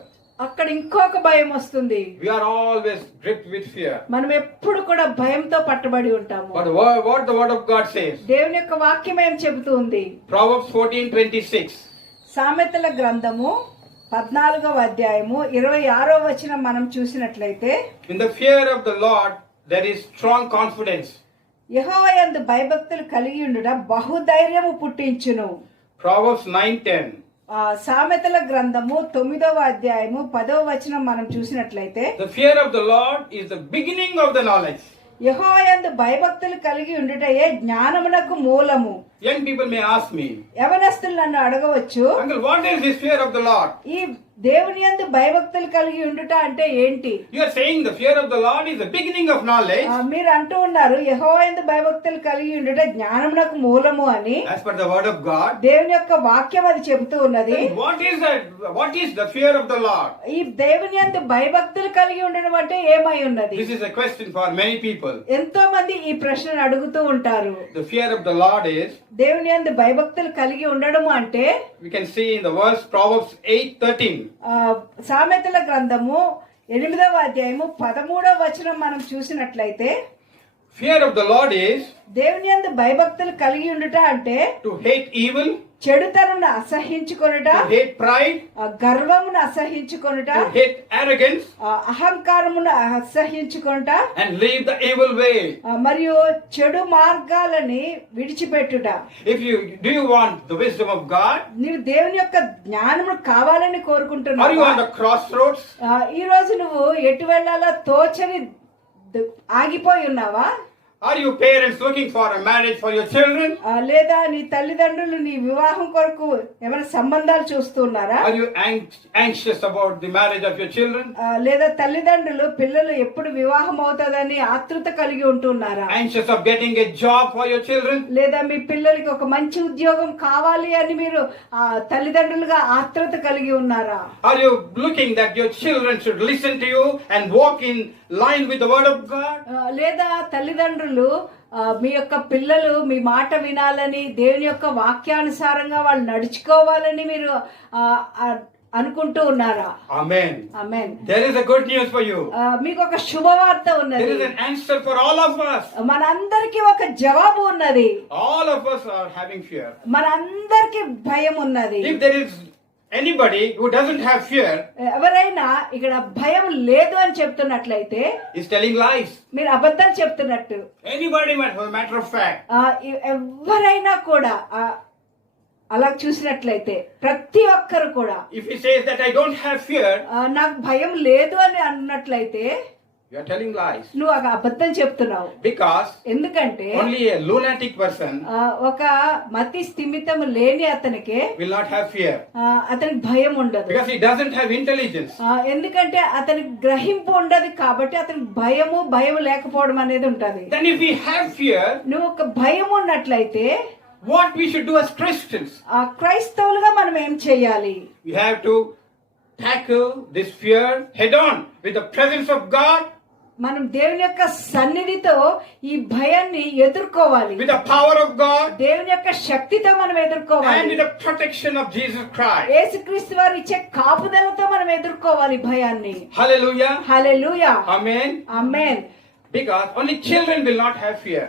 అక్కడ ఇంకొక భయం వస్తుంది. We are always gripped with fear. మనం ఎప్పుడు కూడా భయంతో పట్టబడి ఉంటాము. But what the word of God says, దేవుని యొక్క వాక్యం ఏం చెబుతూ ఉంది? Proverbs 14:26. సామెతల గ్రంథము 14వ అధ్యాయము 26వ వచనం మనం చూసినట్లయితే, In the fear of the Lord there is strong confidence. యెహోవా యందు భయభక్తులు కలిగి ఉండుట బహుధైర్యము పుట్టించును. Proverbs 9:10. సామెతల గ్రంథము 9వ అధ్యాయము 10వ వచనం మనం చూసినట్లయితే, The fear of the Lord is the beginning of the knowledge. యెహోవా యందు భయభక్తులు కలిగి ఉండుటయే జ్ఞానమునకు మూలము. Young people may ask me, యవనస్తులు నన్ను అడగవచ్చు, Uncle, what is this fear of the Lord? ఈ దేవుని యందు భయభక్తులు కలిగి ఉండుట అంటే ఏంటి? You are saying the fear of the Lord is the beginning of knowledge. మీరు అంటూ ఉన్నారు యెహోవా యందు భయభక్తులు కలిగి ఉండుట జ్ఞానమునకు మూలము అని. As per the word of God, దేవుని యొక్క వాక్యం అది చెబుతూ ఉన్నది. then what is that? What is the fear of the Lord? ఈ దేవుని యందు భయభక్తులు కలిగి ఉండడం అంటే ఏమై ఉన్నది? This is a question for many people. ఎంతో మంది ఈ ప్రశ్నను అడుగుతూ ఉంటారు. The fear of the Lord is, దేవుని యందు భయభక్తులు కలిగి ఉండడము అంటే, we can see in the verse Proverbs 8:13. సామెతల గ్రంథము 8వ అధ్యాయము 13వ వచనం మనం చూసినట్లయితే, Fear of the Lord is దేవుని యందు భయభక్తులు కలిగి ఉండుట అంటే to hate evil, చెడుతనమును అసహ్యించుకొనుట, to hate pride, గర్వమును అసహ్యించుకొనుట, to hate arrogance, అహంకారమును అసహ్యించుకొనుట, and leave the evil way. మరియు చెడు మార్గాలని విడిచిపెట్టుట. Do you want the wisdom of God? నీవు దేవుని యొక్క జ్ఞానము కావాలని Are you కోరుకుంటున్నావా? on the crossroads? ఈ రోజు నువ్వు ఎటు వెళ్ళాలో తోచని ఆగిపోయి ఉన్నావా? Are you parents looking for a marriage for your children? లేదా నీ తల్లిదండ్రులు నీ వివాహం కొరకు ఏమైనా సంబంధాలు చూస్తున్నారా? Are you anxious about the marriage of your children? లేదా తల్లిదండ్రులు పిల్లలు ఎప్పుడు వివాహం అవుతుందని ఆతృత కలిగి ఉంటున్నారా? Anxious of getting a job for your children? లేదా మీ పిల్లలకి ఒక మంచి ఉద్యోగం కావాలి అని మీరు తల్లిదండ్రులుగా ఆతృత కలిగి ఉన్నారా? Are you looking that your children should listen to you and walk in line with the word of God? లేదా తల్లిదండ్రులు మీ యొక్క పిల్లలు మీ మాట వినాలని దేవుని యొక్క వాక్యానుసారంగా వాళ్ళు నడుచుకోవాలని మీరు అనుకుంటూ ఉన్నారా? Amen. Amen. There is a good news for you. మీకు ఒక శుభవార్త ఉన్నది. There is an answer for all of us. మనందరికీ ఒక జవాబు ఉన్నది. All of us are having fear. మనందరికీ భయం ఉన్నది. If there is anybody who doesn't have fear, ఎవరైనా ఇక్కడ భయం లేదు అని చెప్తున్నట్లయితే is telling lies. మీరు అబద్ధాలు చెప్తున్నట్టు. Anybody, for a matter of fact. ఎవరైనా కూడా అలా చూసినట్లయితే ప్రతి ఒక్కరు కూడా If he says that I don't have fear, నాకు భయం లేదు అని అన్నట్లయితే you are telling lies. నువ్వు ఒక అబద్ధం చెప్తున్నావు. Because ఎందుకంటే only a lunatic person ఒక మతి స్థిమితం లేని అతనికి will not have fear. అతనికి భయం ఉండదు. Because he doesn't have intelligence. ఎందుకంటే అతనికి గ్రహింపు ఉండదు కాబట్టి అతనికి భయం లేకపోవడం అనేది ఉంటది. Then if we have fear, నువ్వు ఒక భయం ఉన్నట్లయితే what we should do as Christians? క్రైస్తవులుగా మనం ఏం చేయాలి? We have to tackle this fear head on with the presence of God. మనం దేవుని యొక్క సన్నిధితో ఈ భయాన్ని ఎదుర్కోవాలి. With the power of God. దేవుని యొక్క శక్తితో మనం ఎదుర్కోవాలి. And with the protection of Jesus Christ. యేసుక్రీస్తు వారు ఇచ్చే కాపుదలతో మనం ఎదుర్కోవాలి భయాన్ని. Hallelujah. Hallelujah. Amen. Amen. Because only children will not have fear.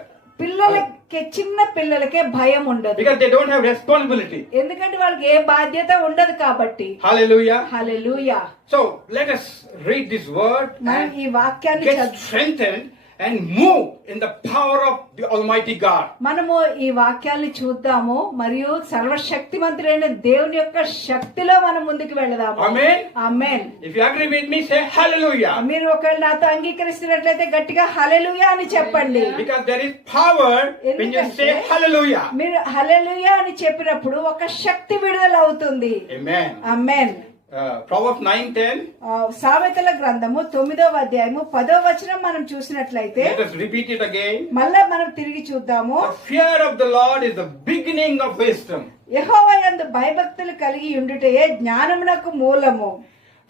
చిన్న పిల్లలకే భయం ఉండదు. Because they don't have responsibility. ఎందుకంటే వాళ్ళకి ఏ బాధ్యత ఉండదు కాబట్టి. Hallelujah. Hallelujah. So let us read this word మనం ఈ వాక్యాన్ని get strengthened and move in the power of the Almighty God. మనము ఈ వాక్యాన్ని చూద్దాము మరియు సర్వశక్తిమంతుడైన దేవుని యొక్క శక్తిలో మనం ముందుకు వెళదాము. Amen. Amen. If you agree with me, say hallelujah. మీరు ఒకవేళ నాతో అంగీకరిస్తున్నట్లయితే గట్టిగా హల్లెలూయా అని చెప్పండి. Because there is power when you say hallelujah. మీరు హల్లెలూయా అని చెప్పినప్పుడు ఒక శక్తి విడుదల అవుతుంది. Amen. ఆమేన్. Proverbs 9:10. సామెతల గ్రంథము 9వ అధ్యాయము 10వ వచనం మనం చూసినట్లయితే Let us repeat it again. మళ్ళా మనం తిరిగి చూద్దాము. The fear of the Lord is the beginning of wisdom. యెహోవా యందు భయభక్తులు కలిగి ఉండుటయే జ్ఞానమునకు మూలము.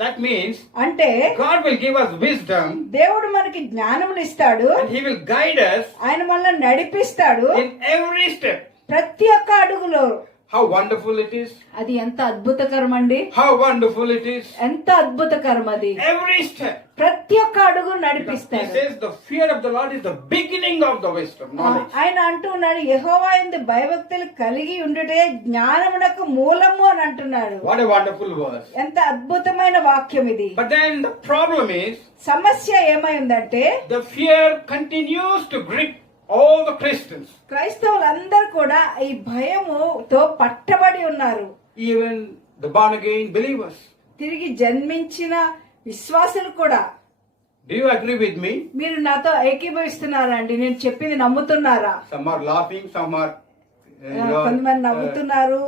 That means అంటే God will give us wisdom. దేవుడు మనకి జ్ఞానమును ఇస్తాడు. And He will guide us ఆయన మనల్ని నడిపిస్తాడు in every step. ప్రతి ఒక్క అడుగులో. How wonderful it is. అది ఎంత అద్భుతకరం అండి. How wonderful it is. ఎంత అద్భుతకరం అది. Every step. ప్రతి ఒక్క అడుగు He నడిపిస్తాడు. says the fear of the Lord is the beginning of the wisdom, knowledge. ఆయన అంటున్నాడు యెహోవా యందు భయభక్తులు కలిగి ఉండుటే జ్ఞానమునకు మూలము అని అంటున్నాడు. What a wonderful verse. ఎంత అద్భుతమైన వాక్యం ఇది. But then the problem is సమస్య ఏమైందంటే the fear continues to grip all the Christians. క్రైస్తవులందరూ కూడా ఈ భయముతో పట్టబడి ఉన్నారు. Even the born again believers. తిరిగి జన్మించిన విశ్వాసులు కూడా. Do you agree with me? మీరు నాతో ఏకీభవిస్తున్నారా అండి? నేను చెప్పింది నమ్ముతున్నారా? Some are laughing, some are కొంతమంది నవ్వుతున్నారు.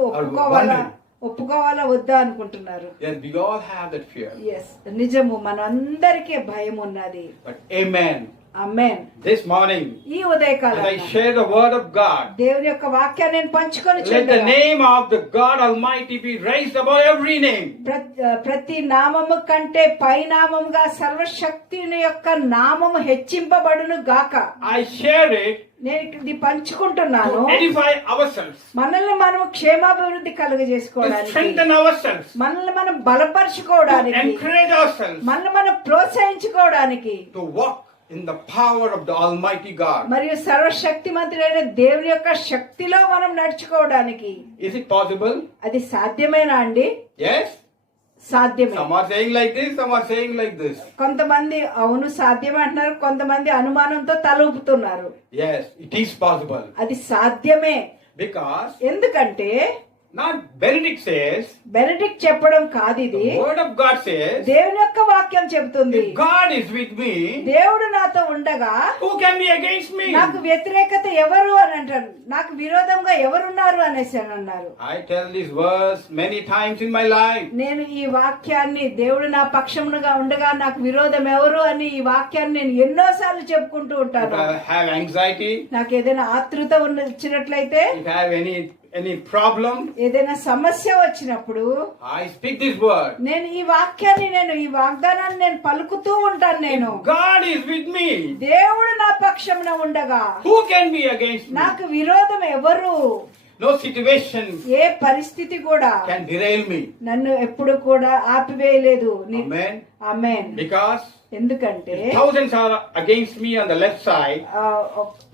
ఒప్పుకోవాలా వద్దా అనుకుంటున్నారు. Yes, we all have that fear. Yes, నిజము, మనందరికీ భయం ఉన్నది. But amen. Amen. This morning, ఈ ఉదయకాలం as I share the word of God, దేవుని యొక్క వాక్యాన్ని నేను పంచుకొని let the name of the God Almighty be raised above every name. ప్రతి నామము కంటే పై నామముగా సర్వశక్తిని యొక్క నామము హెచ్చింపబడును గాక. I share it నేను ఇది పంచుకుంటున్నాను. to edify ourselves, మనల్ని మనం క్షేమాభివృద్ధి to కలుగజేసుకోవడానికి, strengthen ourselves, మనల్ని మనం బలపరచుకోవడానికి, to encourage ourselves, మనల్ని మనం ప్రోత్సహించుకోవడానికి, to walk in the power of the Almighty God. మరియు సర్వశక్తిమంతుడైన దేవుని యొక్క శక్తిలో మనం నడుచుకోవడానికి. Is it possible? అది సాధ్యమేనా అండి? Yes. సాధ్యమే. Some are saying like this, some are saying like this. కొంతమంది అవును సాధ్యమే అంటున్నారు, కొంతమంది అనుమానంతో తలూపుతున్నారు. Yes, it is possible. అది సాధ్యమే. Because ఎందుకంటే Not Benedict says, బెనడిక్ట్ చెప్పడం కాదు ఇది. the word of God says, దేవుని యొక్క వాక్యం చెబుతుంది, if God is with me, దేవుడు నాతో ఉండగా who can be against me? నాకు వ్యతిరేకత ఎవరు అని అంటారు, నాకు విరోధంగా ఎవరున్నారు అనేసి అని అన్నారు. I tell this verse many times in my life. నేను ఈ వాక్యాన్ని, దేవుడు నా పక్షముగా ఉండగా నాకు విరోధం ఎవరు అని ఈ వాక్యాన్ని నేను ఎన్నోసార్లు చెప్పుకుంటూ If ఉంటాను. I have anxiety, నాకు ఏదైనా ఆతృత వచ్చినట్లయితే, if I have any problem, ఏదైనా సమస్య వచ్చినప్పుడు I speak this word. నేను ఈ వాక్యాన్ని, నేను ఈ వాగ్దానాన్ని నేను పలుకుతూ ఉంటాను. నేను God is with me. దేవుడు నా పక్షమున ఉండగా Who can be against me? నాకు విరోధం ఎవరు? No situation ఏ పరిస్థితి కూడా can derail me. నన్ను ఎప్పుడు కూడా ఆపివేయలేదు. Amen. ఆమేన్. Because ఎందుకంటే thousands are against me on the left side,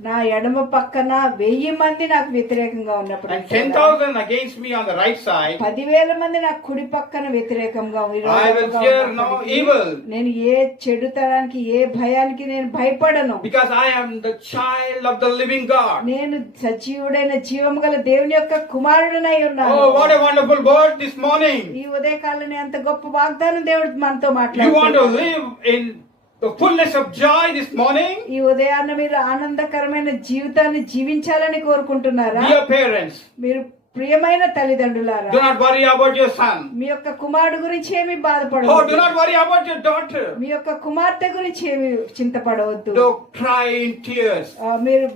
నా ఎడమ పక్కన 1000 మంది నాకు వ్యతిరేకంగా ఉన్నప్పుడు, and 10,000 against me on the right side. 10,000 మంది నాకు కుడి పక్కన వ్యతిరేకంగా I will fear no evil, నేను ఏ చెడుతనానికి, ఏ భయానికి నేను భయపడను. because I am the child of the living God. నేను సజీవుడైన జీవము గల దేవుని యొక్క కుమారుడనై ఉన్నాను. Oh, what a wonderful word this morning. ఈ ఉదయకాలని అంత గొప్ప వాగ్దానం దేవుడు మనతో You want to మాట్లాడుతున్నాడు. live in the fullness of joy this morning? ఈ ఉదయాన్న మీరు ఆనందకరమైన జీవితాన్ని జీవించాలని కోరుకుంటున్నారా? Dear parents, మీరు ప్రియమైన తల్లిదండ్రులారా, do not worry about your son. మీ యొక్క కుమారుడు గురించి ఏమి Oh, do బాధపడవద్దు. not worry about your daughter. మీ యొక్క కుమార్తె గురించి ఏమి చింతపడవద్దు. Don't cry in tears. మీరు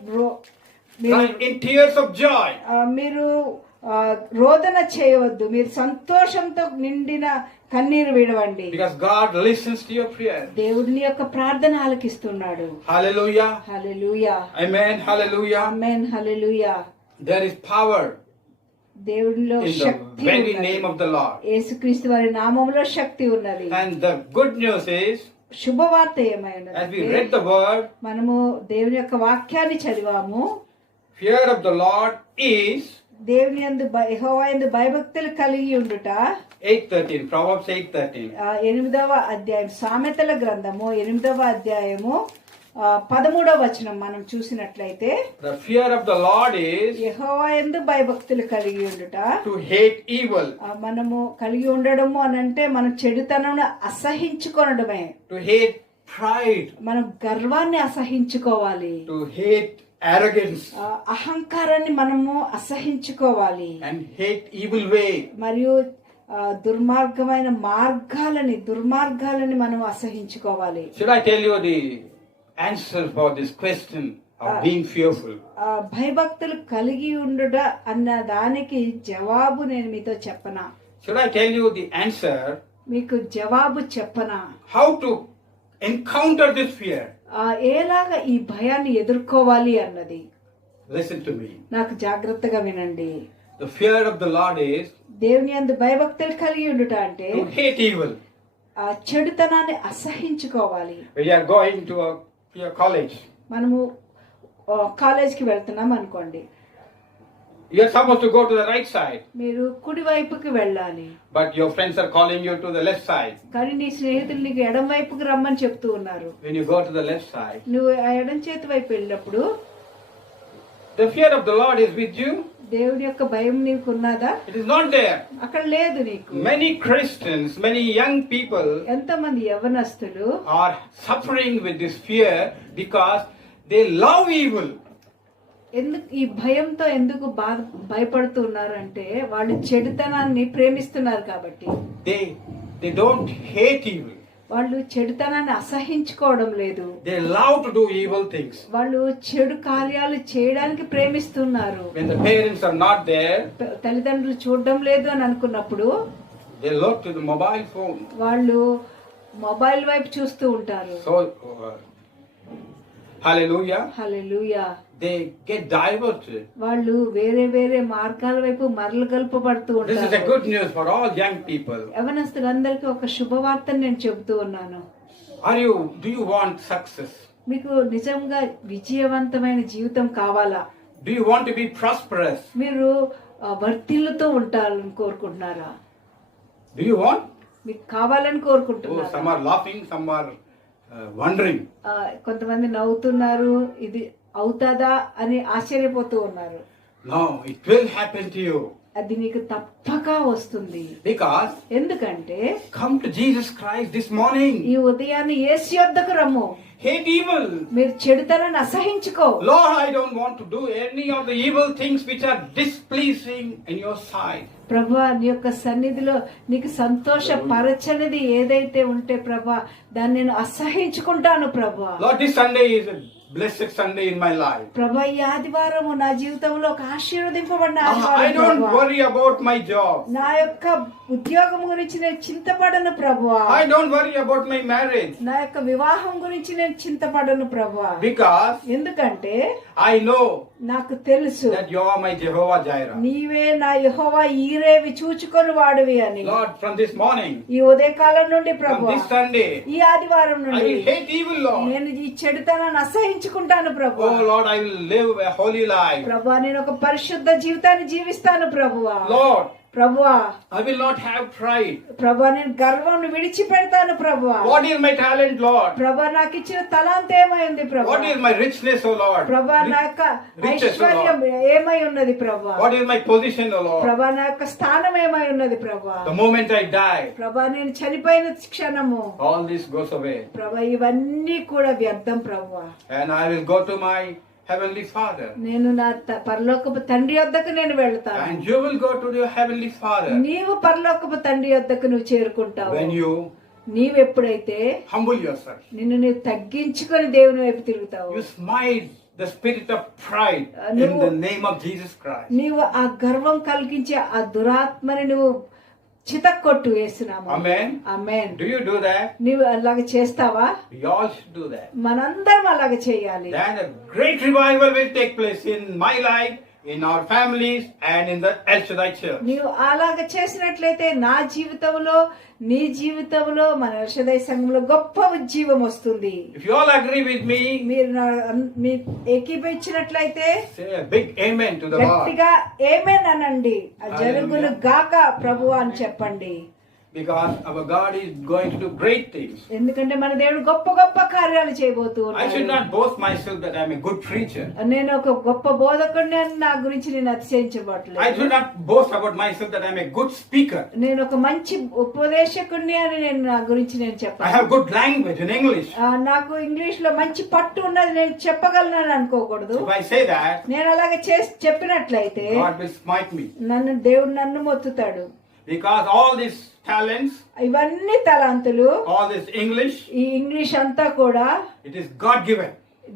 Cry in tears of joy. మీరు రోదన చేయవద్దు. మీరు సంతోషంతో నిండిన కన్నీరు విడవండి. Because God listens to your prayer. దేవుడిని యొక్క ప్రార్థన ఆలకిస్తున్నాడు. Hallelujah. Hallelujah. Amen. Hallelujah. Amen. Hallelujah. There is power దేవుడిలో in the Shakti very ఉన్నది. name of the Lord. యేసుక్రీస్తు వారి నామములో శక్తి ఉన్నది. And the good news is, శుభవార్త as we ఏమైనది, read the word, మనము దేవుని యొక్క వాక్యాన్ని చదివాము. fear of the Lord is దేవుని యందు యెహోవా యందు భయభక్తులు కలిగి ఉండుట. 8:13, Proverbs 8:13. 8వ అధ్యాయం, సామెతల గ్రంథము 8వ అధ్యాయము 13వ వచనం మనం చూసినట్లయితే, The fear of the Lord is యెహోవా యందు భయభక్తులు కలిగి ఉండుట. to hate evil, మనము కలిగి ఉండడము అని అంటే మనం చెడుతనం అసహించుకొనడమే. to hate pride, మనం గర్వాన్ని అసహించుకోవాలి. to hate arrogance, అహంకారాన్ని మనము అసహించుకోవాలి. and hate evil way. మరియు దుర్మార్గాలని మనం అసహించుకోవాలి. Should I tell you the answer for this question of being fearful? భయభక్తులు కలిగి ఉండుట అన్న దానికి జవాబు నేను మీతో చెప్పనా? Should I tell you the answer మీకు జవాబు చెప్పనా? how to encounter this fear? ఎలాగా ఈ భయాన్ని ఎదుర్కోవాలి అన్నది. Listen to me. నాకు జాగ్రత్తగా వినండి. The fear of the Lord is దేవుని యందు భయభక్తులు కలిగి ఉండుట అంటే to hate evil. ఆ చెడుతనాన్ని అసహించుకోవాలి. When you are going to your college, మనము కాలేజ్కి వెళ్తున్నాం అనుకోండి, you are supposed to go to the right side, మీరు కుడి వైపుకి వెళ్ళాలి. but your friends are calling you to the left side. కానీ నీ స్నేహితులు నీకు ఎడం వైపుకి రమ్మని చెప్తూ ఉన్నారు. When you go to the left side, నువ్వు ఆ ఎడం చేతి వైపు వెళ్ళినప్పుడు the fear of the Lord is with you. దేవుడి యొక్క భయం నీకు ఉన్నదా? It is not there. అక్కడ లేదు నీకు. Many Christians, many young people ఎంతమంది యవ్వనస్తులు are suffering with this fear because they love evil. ఎందుకు ఈ భయంతో ఎందుకు భయపడుతూ ఉన్నారంటే వాళ్ళు చెడుతనాన్ని ప్రేమిస్తున్నారు కాబట్టి. They don't hate evil. వాళ్ళు చెడుతనాన్ని అసహించుకోవడం లేదు. They love to do evil things. వాళ్ళు చెడు కార్యాలు చేయడానికి ప్రేమిస్తున్నారు. When the parents are not there, తల్లిదండ్రులు చూడడం లేదు అని అనుకున్నప్పుడు they look to the mobile phone. వాళ్ళు మొబైల్ వైపు చూస్తూ ఉంటారు. So, hallelujah. Hallelujah. They get diverted. వాళ్ళు వేరే వేరే మార్గాల వైపు మరలగల్పబడుతూ This is a ఉంటారు. good news for all young people. యవనస్తులందరికీ ఒక శుభవార్తను నేను చెబుతూ ఉన్నాను. Do you want success? మీకు నిజంగా విజయవంతమైన జీవితం కావాలా? Do you want to be prosperous? మీరు వర్ధిల్లుతూ ఉంటారని కోరుకుంటున్నారా? Do you want? మీకు కావాలని Oh, కోరుకుంటున్నారా? some are laughing, some are wondering. కొంతమంది నవ్వుతున్నారు, ఇది అవుతాదా అని ఆశ్చర్యపోతూ ఉన్నారు. No, it will happen to you. అది నీకు తప్పక వస్తుంది. Because ఎందుకంటే come to Jesus Christ this morning. ఈ ఉదయాన్ని యేసు యొద్దకు రమ్ము. Hate evil. మీరు చెడుతనాన్ని అసహించుకో. Lord, I don't want to do any of the evil things which are displeasing in your sight. ప్రభా నీ యొక్క సన్నిధిలో నీకు సంతోషపరచనిది ఏదైతే ఉంటే ప్రభా దాన్ని నేను అసహించుకుంటాను ప్రభా. Lord, this Sunday is a blessed Sunday in my life. ప్రభా ఈ ఆదివారము నా జీవితంలో ఒక ఆశీర్వదింపబడిన I ఆదివారం don't ప్రభా. worry about my job. నా యొక్క ఉద్యోగం గురించి నేను చింతపడను ప్రభువా. I don't worry about my marriage. నా యొక్క వివాహం గురించి నేను చింతపడను ప్రభువా. Because ఎందుకంటే I know నాకు తెలుసు that you are my Jehovah Jireh. నీవే నా యెహోవా ఈరేవి చూచుకొని వాడివి అని. Lord, from this morning, ఈ ఉదయకాలం నుండి from ప్రభువా this Sunday, ఈ ఆదివారం I నుండి will hate evil, Lord. నేను ఈ చెడుతనాన్ని అసహించుకుంటాను ప్రభువా. Oh Lord, I will live a holy life. ప్రభువా నేను ఒక పరిశుద్ధ జీవితాన్ని జీవిస్తాను ప్రభువా. Lord, ప్రభువా I will not have pride. ప్రభువా నేను గర్వం విడిచిపెడతాను ప్రభువా. What is my talent, Lord? ప్రభువా నాకు ఇచ్చిన తలాంత ఏమైంది ప్రభువా. What is my richness, O Lord? ప్రభువా నా యొక్క Riches, O ఐశ్వర్యం Lord. ఏమై ఉన్నది ప్రభువా. What is my position, O Lord? ప్రభువా నా యొక్క స్థానం ఏమై ఉన్నది ప్రభువా. The moment I die, ప్రభువా నేను చనిపోయిన క్షణము all this goes away. ప్రభువా ఇవన్నీ కూడా వ్యర్థం ప్రభువా. And I will go to my Heavenly Father. నేను నా పరలోకపు తండ్రి వద్దకు నేను వెళ్తాను. And you will go to your Heavenly Father నీవు పరలోకపు తండ్రి వద్దకు నువ్వు చేరుకుంటావు. when you నీవెప్పుడైతే humble yourself. నిన్ను నీవు తగ్గించుకొని దేవుని వైపు తిరుగుతావు. You smite the spirit of pride in the name of Jesus Christ. నీవు ఆ గర్వం కలిగించే ఆ దురాత్మని నువ్వు చితక్కొట్టు వేస్తున్నాము. Amen. Amen. Do you do that? నీవు అలాగ చేస్తావా? We all should do that. మనందరం అలాగ చేయాలి. Then a great revival will take place in my life, in our families, and in the El Shaddai Church. నీవు అలాగ చేసినట్లయితే నా జీవితంలో నీ జీవితంలో మన ఔషధయ సంఘంలో గొప్ప ఉజ్జీవం వస్తుంది. If you all agree with me, మీరు ఏకీభవించినట్లయితే say a big amen to the Lord. గట్టిగా ఆమేన్ అనండి. జరుగును గాక ప్రభువా అని చెప్పండి. Because our God is going to do great things. ఎందుకంటే మన దేవుడు గొప్ప గొప్ప కార్యాలు చేయబోతూ I should ఉన్నాడు. not boast myself that I am a good preacher. నేను ఒక గొప్ప బోధకుడిని అని నా గురించి నేను అతిశయించబడలేదు. I should not boast about myself that I am a good speaker. నేను ఒక మంచి ఉపదేశకుడిని అని నేను నా గురించి నేను I చెప్పాను. have good language in English. నాకు ఇంగ్లీష్ లో మంచి పట్టు ఉన్నది నేను చెప్పగలను అనుకోకూడదు. If I say that, నేను అలాగే చెప్పినట్లయితే God will smite me. దేవుడు నన్ను మొత్తుతాడు. Because all these talents, ఇవన్నీ తలాంతులు, all this English, ఈ ఇంగ్లీష్ అంతా కూడా it is God given.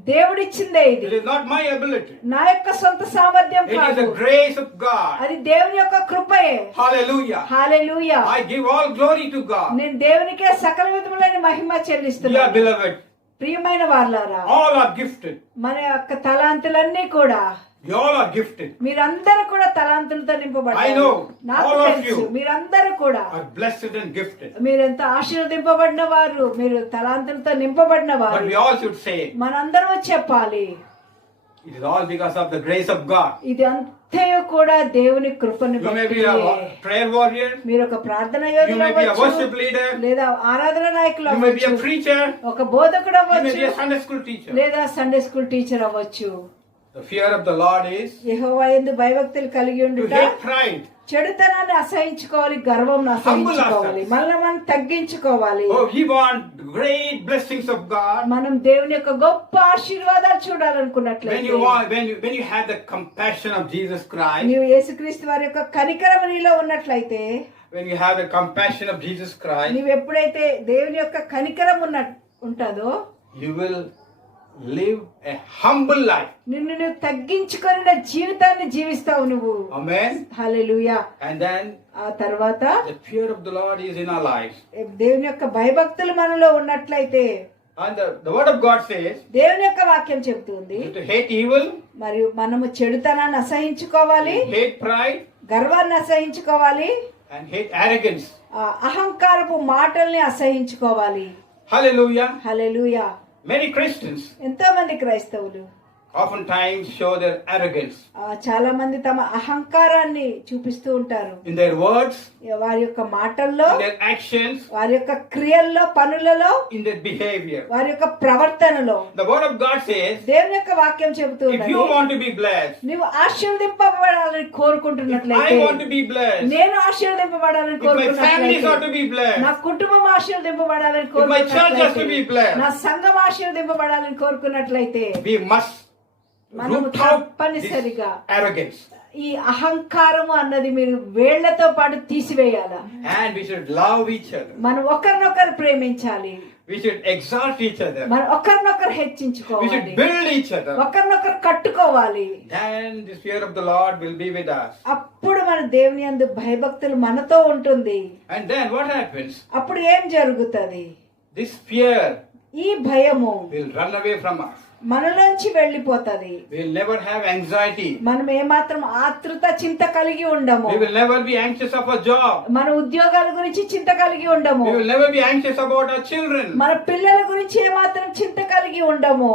దేవుడిచ్చిందే ఇది. It is not my ability. నా యొక్క సొంత సామర్థ్యం It is కాదు. the grace of God. అది దేవుని యొక్క కృపయే. Hallelujah. Hallelujah. I give all glory to God. నేను దేవునికే సకల విధములైన మహిమ Dear చెల్లిస్తున్నాను. beloved, ప్రియమైన వారలారా, all are gifted. మన యొక్క తలాంతులన్నీ కూడా You all are gifted. మీరందరూ కూడా తలాంతులతో I నింపబడ్డారు. know. నాకు All of తెలుసు you మీరందరూ కూడా are blessed and gifted. మీరెంత ఆశీర్వదింపబడిన వారు, మీరు తలాంతులతో నింపబడిన But వారు. we all should say, మనందరం చెప్పాలి it is all because of the grace of God. ఇది అంతయు కూడా దేవుని కృపను You may బట్టి. be a prayer warrior. మీరు ఒక ప్రార్థన You యోధులు may be a అవ్వచ్చు, worship leader. లేదా ఆరాధన నాయకులు You may be a అవ్వచ్చు, preacher. ఒక బోధకుడు You may అవ్వచ్చు, be a Sunday school teacher. లేదా సండే స్కూల్ టీచర్ అవ్వచ్చు. The fear of the Lord is యెహోవా యందు భయభక్తులు కలిగి to ఉండుట, hate pride. చెడుతనాన్ని అసహించుకోవాలి, గర్వం అసహించుకోవాలి, మనల్ని మనం తగ్గించుకోవాలి. Oh, we want great blessings of God. మనం దేవుని యొక్క గొప్ప ఆశీర్వాదాలు When చూడాలనుకున్నట్లయితే, when you have the compassion of Jesus Christ, నీవు యేసుక్రీస్తు వారి యొక్క కనికరం నీలో ఉన్నట్లయితే, when you have the compassion of Jesus Christ, నీవు ఎప్పుడైతే దేవుని యొక్క కనికరం ఉంటుందో, you will live a humble life. నిన్ను నువ్వు తగ్గించుకొని జీవితాన్ని జీవిస్తావు నువ్వు. Amen. హల్లెలూయా. And then ఆ తర్వాత the fear of the Lord is in our lives. దేవుని యొక్క భయభక్తులు మనలో ఉన్నట్లయితే, And the word of God says దేవుని యొక్క వాక్యం చెబుతుంది, to hate evil, మరియు మనము చెడుతనాన్ని అసహించుకోవాలి, hate pride, గర్వాన్ని అసహించుకోవాలి, and hate arrogance. అహంకారపు మాటల్ని అసహించుకోవాలి. Hallelujah. హల్లెలూయా. Many Christians ఎంతో మంది క్రైస్తవులు oftentimes show their arrogance చాలా మంది తమ అహంకారాన్ని చూపిస్తూ ఉంటారు. in their words, వారి యొక్క మాటల్లో, in their actions, వారి యొక్క క్రియల్లో, పనులలో, in their behavior. వారి యొక్క ప్రవర్తనలో. The word of God says, దేవుని యొక్క వాక్యం చెబుతూ if you ఉన్నది, want to be blessed, నువ్వు ఆశీర్వదింపబడాలని if కోరుకుంటున్నట్లయితే, I want to be blessed, నేను ఆశీర్వదింపబడాలని if my families కోరుకుంటున్నట్లయితే, are to be blessed, నా కుటుంబం ఆశీర్వదింపబడాలని if my church has to be కోరుకున్నట్లయితే, blessed, నా సంఘం ఆశీర్వదింపబడాలని కోరుకున్నట్లయితే, we must మనము root out this తప్పనిసరిగా arrogance ఈ అహంకారము అన్నది మీరు వేళ్లతో పాటు తీసివేయాలా. and we should love each other. మనం ఒకరినొకరు ప్రేమించాలి, We should exalt each other. మనం ఒకరినొకరు We హెచ్చించుకోవాలి, should build each other. ఒకరినొకరు కట్టుకోవాలి. Then the fear of the Lord will be with us. అప్పుడు మన దేవుని యందు భయభక్తులు మనతో ఉంటుంది. And then what happens? అప్పుడు ఏం జరుగుతుంది? This fear ఈ భయము will run away from us. మనలోంచి వెళ్ళిపోతది. We will never have anxiety. మనం ఏమాత్రం ఆతృత, చింత కలిగి ఉండము. We will never be anxious of a job. మన ఉద్యోగాల గురించి చింత కలిగి ఉండము. We will never be anxious about our children. మన పిల్లల గురించి ఏమాత్రం చింత కలిగి ఉండము.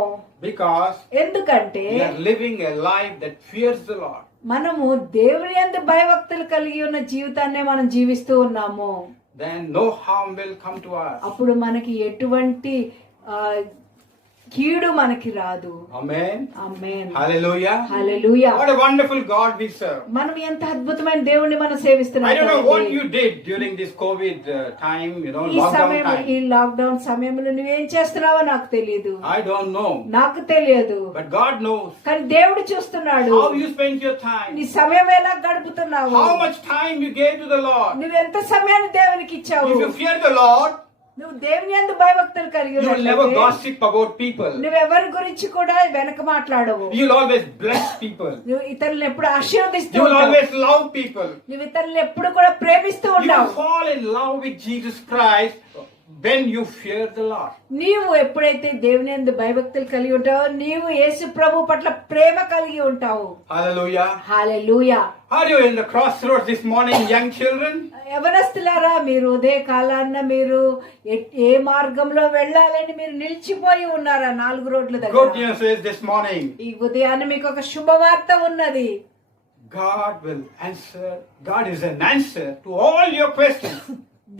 Because ఎందుకంటే we are living a life that fears the Lord. మనము దేవుని యందు భయభక్తులు కలిగి ఉన్న జీవితాన్నే మనం జీవిస్తూ ఉన్నాము. Then no harm will come to us. అప్పుడు మనకి ఎటువంటి కీడు మనకి రాదు. Amen. Amen. Hallelujah. Hallelujah. What a wonderful God we serve. మనం ఎంత అద్భుతమైన దేవుణ్ణి మనం సేవిస్తున్నాం. I don't know what you did during this COVID time, ఈ lockdown సమయంలో, ఈ time. లాక్డౌన్ సమయంలో నువ్వేం చేస్తున్నావో నాకు తెలియదు. I don't know. నాకు తెలియదు. But God knows కానీ దేవుడు చూస్తున్నాడు. how you spent your time. నీ సమయం ఎలా గడుపుతున్నావు, How much time you gave to the Lord. నువ్వెంత సమయాన్ని దేవునికి ఇచ్చావు. If you fear the Lord, నువ్వు దేవుని యందు భయభక్తులు కలిగి you will never ఉన్నట్లయితే gossip about people. నువ్వెవరి గురించి కూడా వెనక మాట్లాడవు. You will always bless people. నువ్వు ఇతరులను ఎప్పుడు ఆశీర్వదిస్తూ You will ఉంటావు. always love people. నువ్వు ఇతరులను ఎప్పుడు కూడా ప్రేమిస్తూ You ఉంటావు. will fall in love with Jesus Christ when you fear the Lord. నీవు ఎప్పుడైతే దేవుని యందు భయభక్తులు కలిగి ఉంటావో, నీవు యేసు ప్రభు పట్ల ప్రేమ కలిగి ఉంటావు. Hallelujah. Hallelujah. Are you in the crossroads this morning, young children? యవనస్తులారా, మీరు ఉదయ కాలాన్న మీరు ఏ మార్గంలో వెళ్ళాలని మీరు నిలిచిపోయి ఉన్నారా? 4 రోడ్ల Good దగ్గర. news is this morning, ఈ ఉదయాన్న మీకు ఒక శుభవార్త ఉన్నది. God will answer. God is an answer to all your questions.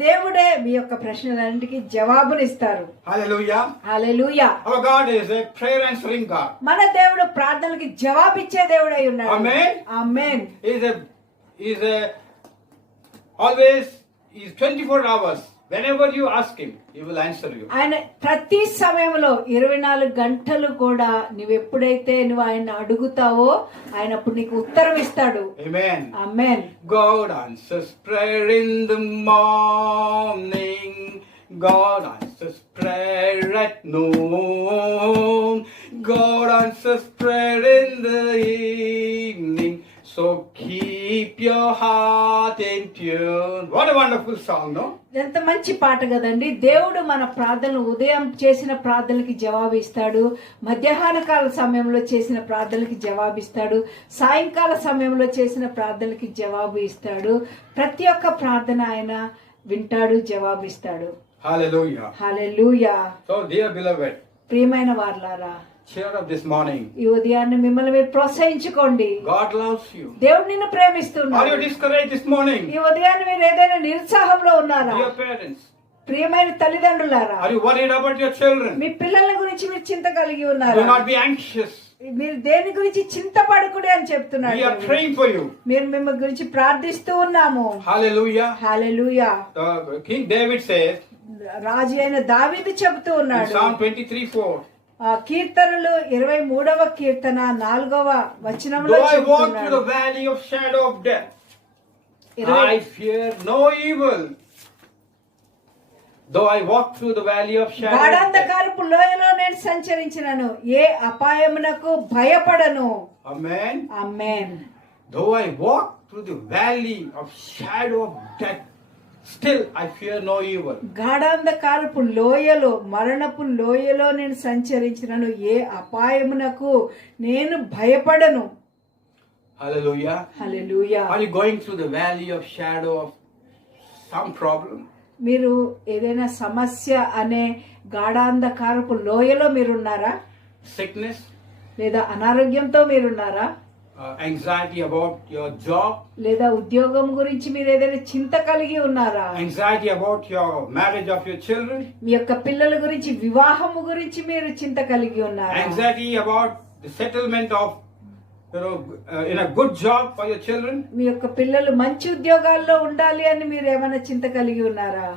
దేవుడే మీ యొక్క ప్రశ్నలన్నిటికీ జవాబునిస్తారు. Hallelujah. Hallelujah. Our God is a prayer answering God. మన దేవుడు ప్రార్థనలకి జవాబిచ్చే దేవుడై ఉన్నాడు. Amen. Amen. He's always 24 hours. Whenever you ask him, he will answer you. ఆయన ప్రతి సమయంలో 24 గంటలు కూడా నువ్వెప్పుడైతే నువ్వు ఆయన అడుగుతావో ఆయన అప్పుడు నీకు ఉత్తరం ఇస్తాడు. Amen. Amen. God answers prayer in the morning. God answers prayer at noon. God answers prayer in the evening. So keep your heart in tune. What a wonderful song, no? ఎంత మంచి పాట కదండి. దేవుడు మన ప్రార్థనలు, ఉదయం చేసిన ప్రార్థనలకి జవాబిస్తాడు, మధ్యాహ్న కాల సమయంలో చేసిన ప్రార్థనలకి జవాబిస్తాడు, సాయంకాల సమయంలో చేసిన ప్రార్థనలకి జవాబు ఇస్తాడు. ప్రతి ఒక్క ప్రార్థన ఆయన వింటాడు, జవాబిస్తాడు. Hallelujah. హల్లెలూయా. So, dear beloved, ప్రియమైన వారలారా, cheer up this morning. ఈ ఉదయాన్ని మిమ్మల్ని మీరు ప్రోత్సహించుకోండి. God loves you. దేవుడు నిన్ను Are ప్రేమిస్తున్నాడు. you discouraged this morning? ఈ ఉదయాన్ని మీరు ఏదైనా నిరుత్సాహంలో ఉన్నారా? Dear parents, ప్రియమైన తల్లిదండ్రులారా, are you worried about your children? మీ పిల్లల గురించి మీరు చింత కలిగి Do ఉన్నారా? not be anxious. మీరు దేని గురించి చింతపడకుడి అని చెప్తున్నాడు. We are దేవుడు. praying for you. మీరు మిమ్మల్ని గురించి ప్రార్థిస్తూ ఉన్నాము. Hallelujah. హల్లెలూయా. King David says రాజు అయిన దావీదు చెబుతూ in ఉన్నాడు. Psalm 23:4, కీర్తనలు 23వ కీర్తన 4వ వచనంలో though I walk through చెప్తున్నాడు. the valley of shadow of death, 20 I fear no evil. Though I walk through the valley of shadow of death. గాఢాంధకారపు లోయలో నేను సంచరించినను, ఏ అపాయమునకు భయపడను. Amen. Amen. Though I walk through the valley of shadow of death, still I fear no evil. గాఢాంధకారపు లోయలో, మరణపు లోయలో నేను సంచరించినను, ఏ అపాయమునకు నేను భయపడను. Hallelujah. Hallelujah. Are you going through the valley of shadow of some problem? మీరు ఏదైనా సమస్య అనే గాఢాంధకారపు లోయలో మీరున్నారా? Sickness, లేదా అనారోగ్యంతో మీరున్నారా? Anxiety about your job, లేదా ఉద్యోగం గురించి మీరు ఏదైనా చింత కలిగి ఉన్నారా? anxiety about your marriage of your children, మీ యొక్క పిల్లల గురించి, వివాహము గురించి మీరు చింత కలిగి ఉన్నారా? anxiety about the settlement of, in a good job for your children. మీ యొక్క పిల్లలు మంచి ఉద్యోగాల్లో ఉండాలి అని మీరు ఏమైనా చింత కలిగి ఉన్నారా?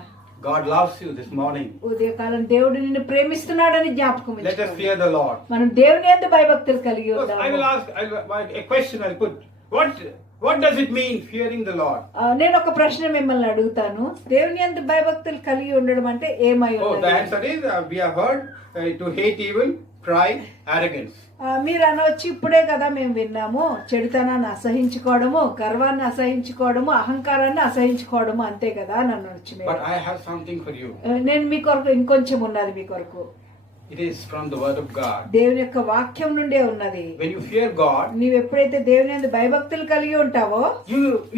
God loves you this morning. ఉదయకాలం దేవుడు నిన్ను ప్రేమిస్తున్నాడని జ్ఞాపకం Let us ఉంచుకోండి. fear the Lord. మనం దేవుని యందు భయభక్తులు కలిగి Look, I will ఉందాము. ask a question. I'll put. What does it mean fearing the Lord? నేను ఒక ప్రశ్న మిమ్మల్ని అడుగుతాను. దేవుని యందు భయభక్తులు కలిగి ఉండడం అంటే ఏమై Oh, the ఉన్నది? answer is we have heard to hate evil, pride, arrogance. మీరు అనవచ్చు, ఇప్పుడే కదా మేము విన్నాము, చెడుతనాన్ని అసహించుకోవడము, గర్వాన్ని అసహించుకోవడము, అహంకారాన్ని అసహించుకోవడము, అంతే కదా అని అనొచ్చు మీరు. But I have something for you. నేను మీ కొరకు ఇంకొంచెం ఉన్నది మీ కొరకు. It is from the word of God. దేవుని యొక్క వాక్యం నుండే ఉన్నది. When you fear God, నీవు ఎప్పుడైతే దేవుని యందు భయభక్తులు కలిగి ఉంటావో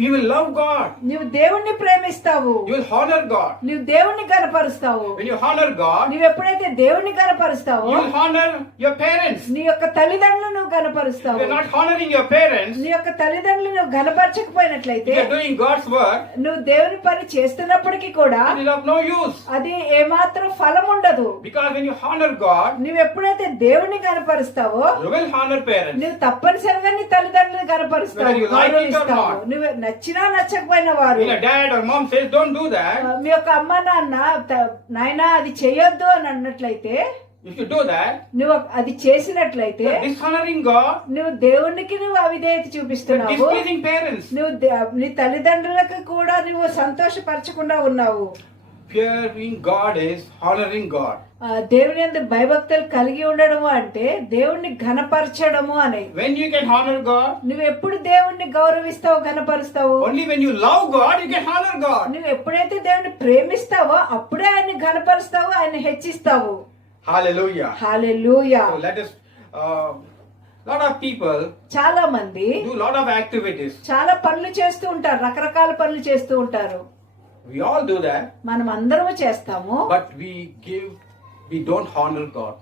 you will love God. నీవు దేవుణ్ణి ప్రేమిస్తావు, You will honor God. నీవు దేవుణ్ణి కనపరుస్తావు. When you honor God, నీవు ఎప్పుడైతే దేవుణ్ణి కనపరుస్తావో you will honor your parents. నీ యొక్క తల్లిదండ్రులను నువ్వు If కనపరుస్తావు. you are not honoring your parents, నీ యొక్క తల్లిదండ్రులు నువ్వు కనపరచకపోయినట్లయితే if you are doing God's work, నువ్వు దేవుని పని చేస్తున్నప్పటికీ కూడా it is of no use. అది ఏమాత్రం ఫలం ఉండదు. Because when you honor God, నువ్వు ఎప్పుడైతే దేవుని కనపరుస్తావో you will honor parents. నువ్వు తప్పనిసరిగా నీ తల్లిదండ్రులను కనపరుస్తావు, Whether you like it or గౌరవిస్తావు. not. నువ్వు నచ్చినా నచ్చకపోయినా వారు, When a dad or mom says, don't do that, మీ యొక్క అమ్మ నాన్న నాయనా అది చేయొద్దు అని అన్నట్లయితే, if you do that, నువ్వు అది చేసినట్లయితే you are dishonoring God, నువ్వు దేవునికి నువ్వు అవిధేయత you are చూపిస్తున్నావు. displeasing parents. నువ్వు నీ తల్లిదండ్రులకు కూడా నువ్వు సంతోషపరచకుండా ఉన్నావు. Fearing God is honoring God. దేవుని యందు భయభక్తులు కలిగి ఉండడము అంటే దేవుణ్ణి ఘనపరచడము అని. When you can honor God, నువ్వు ఎప్పుడు దేవుణ్ణి గౌరవిస్తావు, ఘనపరుస్తావు? only when you love God, you can honor God. నువ్వు ఎప్పుడైతే దేవుని ప్రేమిస్తావో అప్పుడే ఆయన్ని ఘనపరుస్తావు, ఆయన హెచ్చిస్తావు. Hallelujah. Hallelujah. So let us, lot of people చాలా మంది do lot of activities. చాలా పనులు చేస్తూ ఉంటారు, రకరకాల పనులు చేస్తూ ఉంటారు. We all do that, మనం అందరము చేస్తాము, but we don't honor God.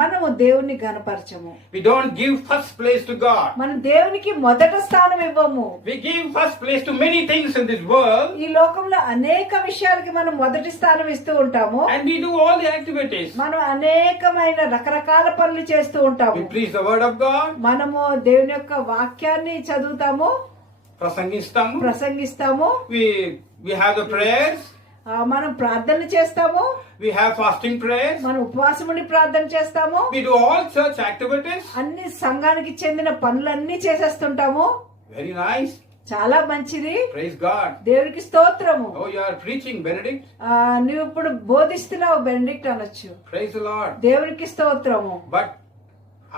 మనము దేవుణ్ణి ఘనపరచము. We don't give first place to God. మనం దేవునికి మొదట స్థానం ఇవ్వము. We give first place to many things in this world, ఈ లోకంలో అనేక విషయాలకి మనం మొదటి స్థానం ఇస్తూ ఉంటాము. and we do all the activities. మనం అనేకమైన రకరకాల పనులు చేస్తూ ఉంటాము. We preach the word of God, మనము దేవుని యొక్క వాక్యాన్ని చదువుతాము, ప్రసంగిస్తాము, we have the prayers, మనం ప్రార్థన చేస్తాము, we have fasting prayers, మనం ఉపవాసం ఉండి ప్రార్థన చేస్తాము, we do all church activities. అన్ని సంఘానికి చెందిన పనులన్నీ చేసేస్తుంటాము. Very nice. చాలా మంచిది. Praise God. దేవునికి స్తోత్రము. Oh, you are preaching, Benedict. నువ్వు ఇప్పుడు బోధిస్తున్నావు బెనడిక్ట్ అనొచ్చు. Praise the Lord. దేవునికి స్తోత్రము. But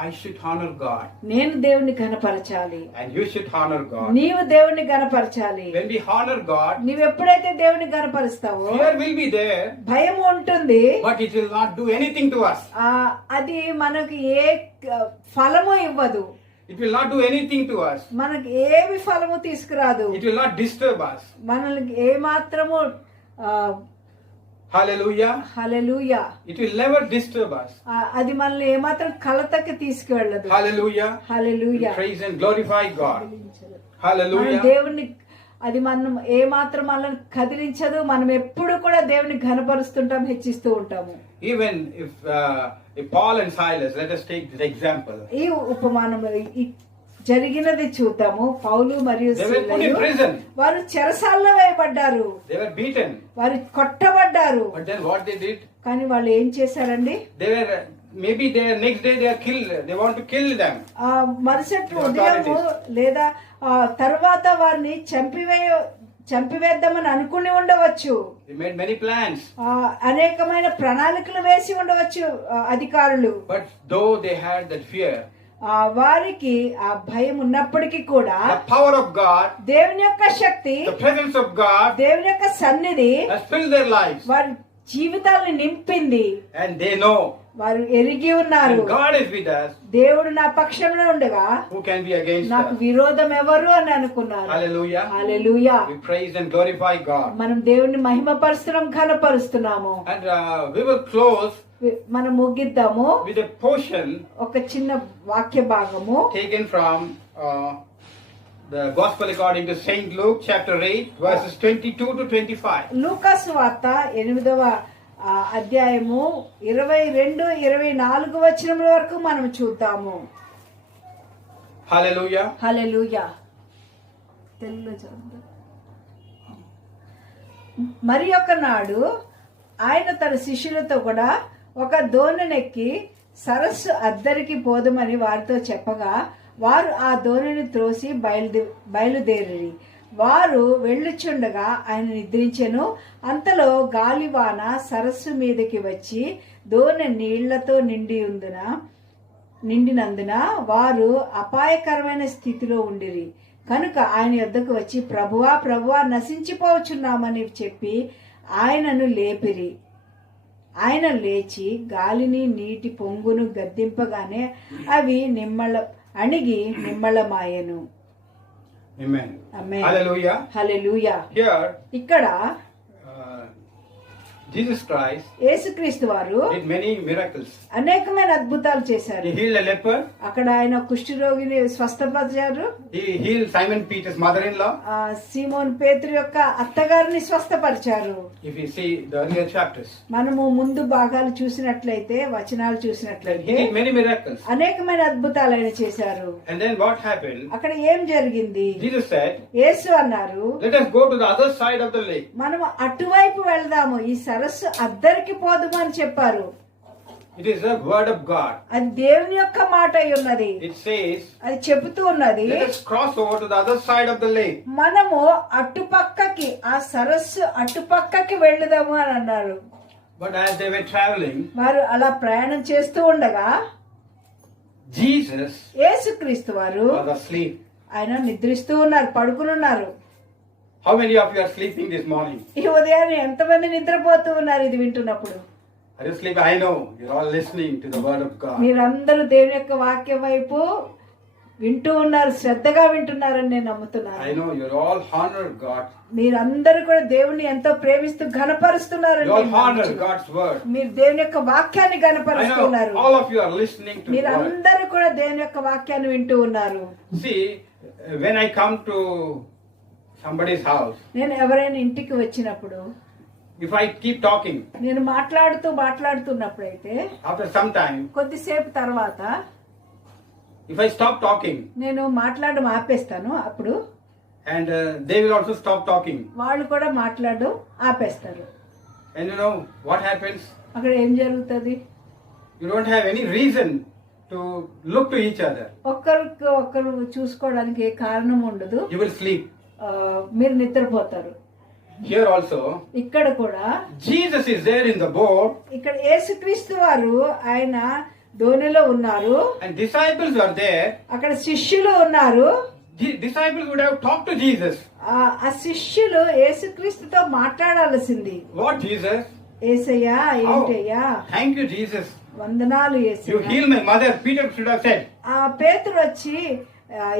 I should honor God, నేను దేవుని ఘనపరచాలి, and you should honor God. నీవు దేవుని ఘనపరచాలి. When we honor God, నీవు ఎప్పుడైతే దేవుని ఘనపరుస్తావో fear will be there, భయం ఉంటుంది, but it will not do anything to us. అది మనకు ఏ ఫలము ఇవ్వదు. It will not do anything to us. మనకి ఏమి ఫలము తీసుకురాదు. It will not disturb us. మనల్ని ఏ మాత్రము Hallelujah. Hallelujah, It will never disturb us. అది మనల్ని ఏమాత్రం కలతకి తీసుకువెళ్ళదు. Hallelujah. Hallelujah. Praise and glorify God. మన Hallelujah. దేవుని అది మనం ఏ మాత్రం మనల్ని కదిలించదు. మనం ఎప్పుడు కూడా దేవుని ఘనపరుస్తుంటాం, హెచ్చిస్తూ ఉంటాము. Even if Paul and Silas, let us take this example. ఈ ఉపమానం జరిగినది చూద్దాము. పౌలు మరియు They were put in prison. వారు చెరసాల్లో వేయబడ్డారు, They were beaten. వారు కొట్టబడ్డారు. But then what they did? కానీ వాళ్ళు ఏం చేశారండి? They were, maybe next day they are killed. They want to kill them. మరుసటి ఉదయము లేదా తర్వాత వారిని చంపివేద్దామని అనుకుని ఉండవచ్చు. They made many plans. అనేకమైన ప్రణాళికలు వేసి ఉండవచ్చు అధికారులు. But though they had that fear, వారికి ఆ భయం ఉన్నప్పటికీ కూడా the power of God, దేవుని యొక్క శక్తి, the presence of God దేవుని యొక్క సన్నిధి has filled their lives. వారి జీవితాలను నింపింది. And they know, వారు ఎరిగి ఉన్నారు, and God is with us, దేవుడు నా పక్షంలో ఉండగా who can be against నాకు us? విరోధం ఎవరు అని అనుకున్నారు. Hallelujah. Hallelujah. We praise and glorify God. మనం దేవుని మహిమపరుస్తున్నాం, ఘనపరుస్తున్నాము. And we will close మనం ముగిద్దాము with a portion ఒక చిన్న వాక్య భాగము taken from the Gospel according to Saint Luke, chapter 8, verses 22 to 25. లూకాసు వార్త 8వ అధ్యాయము 22-24 వచనముల వరకు మనం చూద్దాము. Hallelujah. హల్లెలూయా. తెలుగులో చదువుదాం. మరి ఒక నాడు ఆయన తన శిష్యులతో కూడా ఒక దోణెనెక్కి సరస్సు అద్దరికి పోదమని వారితో చెప్పగా వారు ఆ దోణిని త్రోసి బయలుదేరి వారు వెళ్ళుచుండగా ఆయన నిద్రించెను. అంతలో గాలివాన సరస్సు మీదకి వచ్చి దోణి నీళ్లతో నిండినందున వారు అపాయకరమైన స్థితిలో ఉండిరి. కనుక ఆయన యొద్దకు వచ్చి ప్రభువా ప్రభువా నశించిపోవచ్చున్నామని చెప్పి ఆయనను లేపిరి. ఆయన లేచి గాలిని నీటి పొంగును గద్దింపగానే అవి నిమ్మళమాయెను. Amen. Amen. Hallelujah. Hallelujah. Here, ఇక్కడ Jesus Christ యేసుక్రీస్తు వారు did many miracles. అనేకమైన అద్భుతాలు చేశారు. He healed a leper. అక్కడ ఆయన కుష్ఠరోగిని స్వస్థపరిచారు. He healed Simon Peter's mother-in-law. Simon పేతురు యొక్క అత్తగారిని స్వస్థపరిచారు. If you see the earlier chapters, మనము ముందు భాగాలు చూసినట్లయితే వచనాలు he చూసినట్లయితే did many miracles. అనేకమైన అద్భుతాలు ఆయన చేశారు. And then what happened? అక్కడ ఏం జరిగింది? Jesus said, యేసు అన్నారు, let us go to the other side of the lake. మనం అటువైపు వెళ్దాము, ఈ సరస్సు అద్దరికి పోదుము అని చెప్పారు. It is the word of God. అది దేవుని యొక్క మాట అయి ఉన్నది. It says, అది చెబుతూ ఉన్నది, let us cross over to the other side of the lake. మనము అటుపక్కకి, ఆ సరస్సు అటుపక్కకి వెళ్ళుదాము అని అన్నారు. But as they were traveling, వారు అలా ప్రయాణం చేస్తూ ఉండగా Jesus యేసుక్రీస్తు వారు was asleep. ఆయన నిద్రిస్తూ ఉన్నారు, పడుకుని ఉన్నారు. How many of you are sleeping this morning? ఈ ఉదయాన్నే ఎంతమంది నిద్రపోతూ ఉన్నారు ఇది వింటున్నప్పుడు? Are you sleeping? I know you're all listening to the word of God. మీరందరూ దేవుని యొక్క వాక్యం వైపు వింటూ ఉన్నారు, శ్రద్ధగా వింటున్నారని నేను నమ్ముతున్నాను. I know you're all honor God. మీరందరూ కూడా దేవుని ఎంతో ప్రేమిస్తూ ఘనపరుస్తున్నారు. You all honor God's word. మీరు దేవుని యొక్క వాక్యాన్ని I ఘనపరుస్తున్నారు. know all of you are listening to the word. మీరందరూ కూడా దేవుని యొక్క వాక్యాన్ని వింటూ ఉన్నారు. See, when I come to somebody's house, నేను ఎవరైనా ఇంటికి వచ్చినప్పుడు, if I keep talking, నేను మాట్లాడుతున్నప్పుడైతే after some time, కొద్దిసేపు తర్వాత if I stop talking, నేను మాట్లాడడం ఆపేస్తాను. అప్పుడు and they will also stop talking. వాళ్ళు కూడా మాట్లాడడం ఆపేస్తారు. And you know what happens? అక్కడ ఏం జరుగుతుంది? You don't have any reason to look to each other. ఒక్కరికి ఒక్కరు చూసుకోవడానికి ఏ కారణం ఉండదు. You will sleep. మీరు నిద్రపోతారు. Here also, ఇక్కడ కూడా Jesus is there in the boat, ఇక్కడ యేసుక్రీస్తు వారు ఆయన దోణిలో ఉన్నారు. and disciples are there. అక్కడ శిష్యులు ఉన్నారు. The disciples would have talked to Jesus. ఆ శిష్యులు యేసుక్రీస్తుతో మాట్లాడాల్సింది. What, Jesus? యేసయ్యా, ఏంటయ్యా, Thank you, Jesus. వందనాలు You Yesayya. healed my mother. Peter should have said. ఆ పేతురు వచ్చి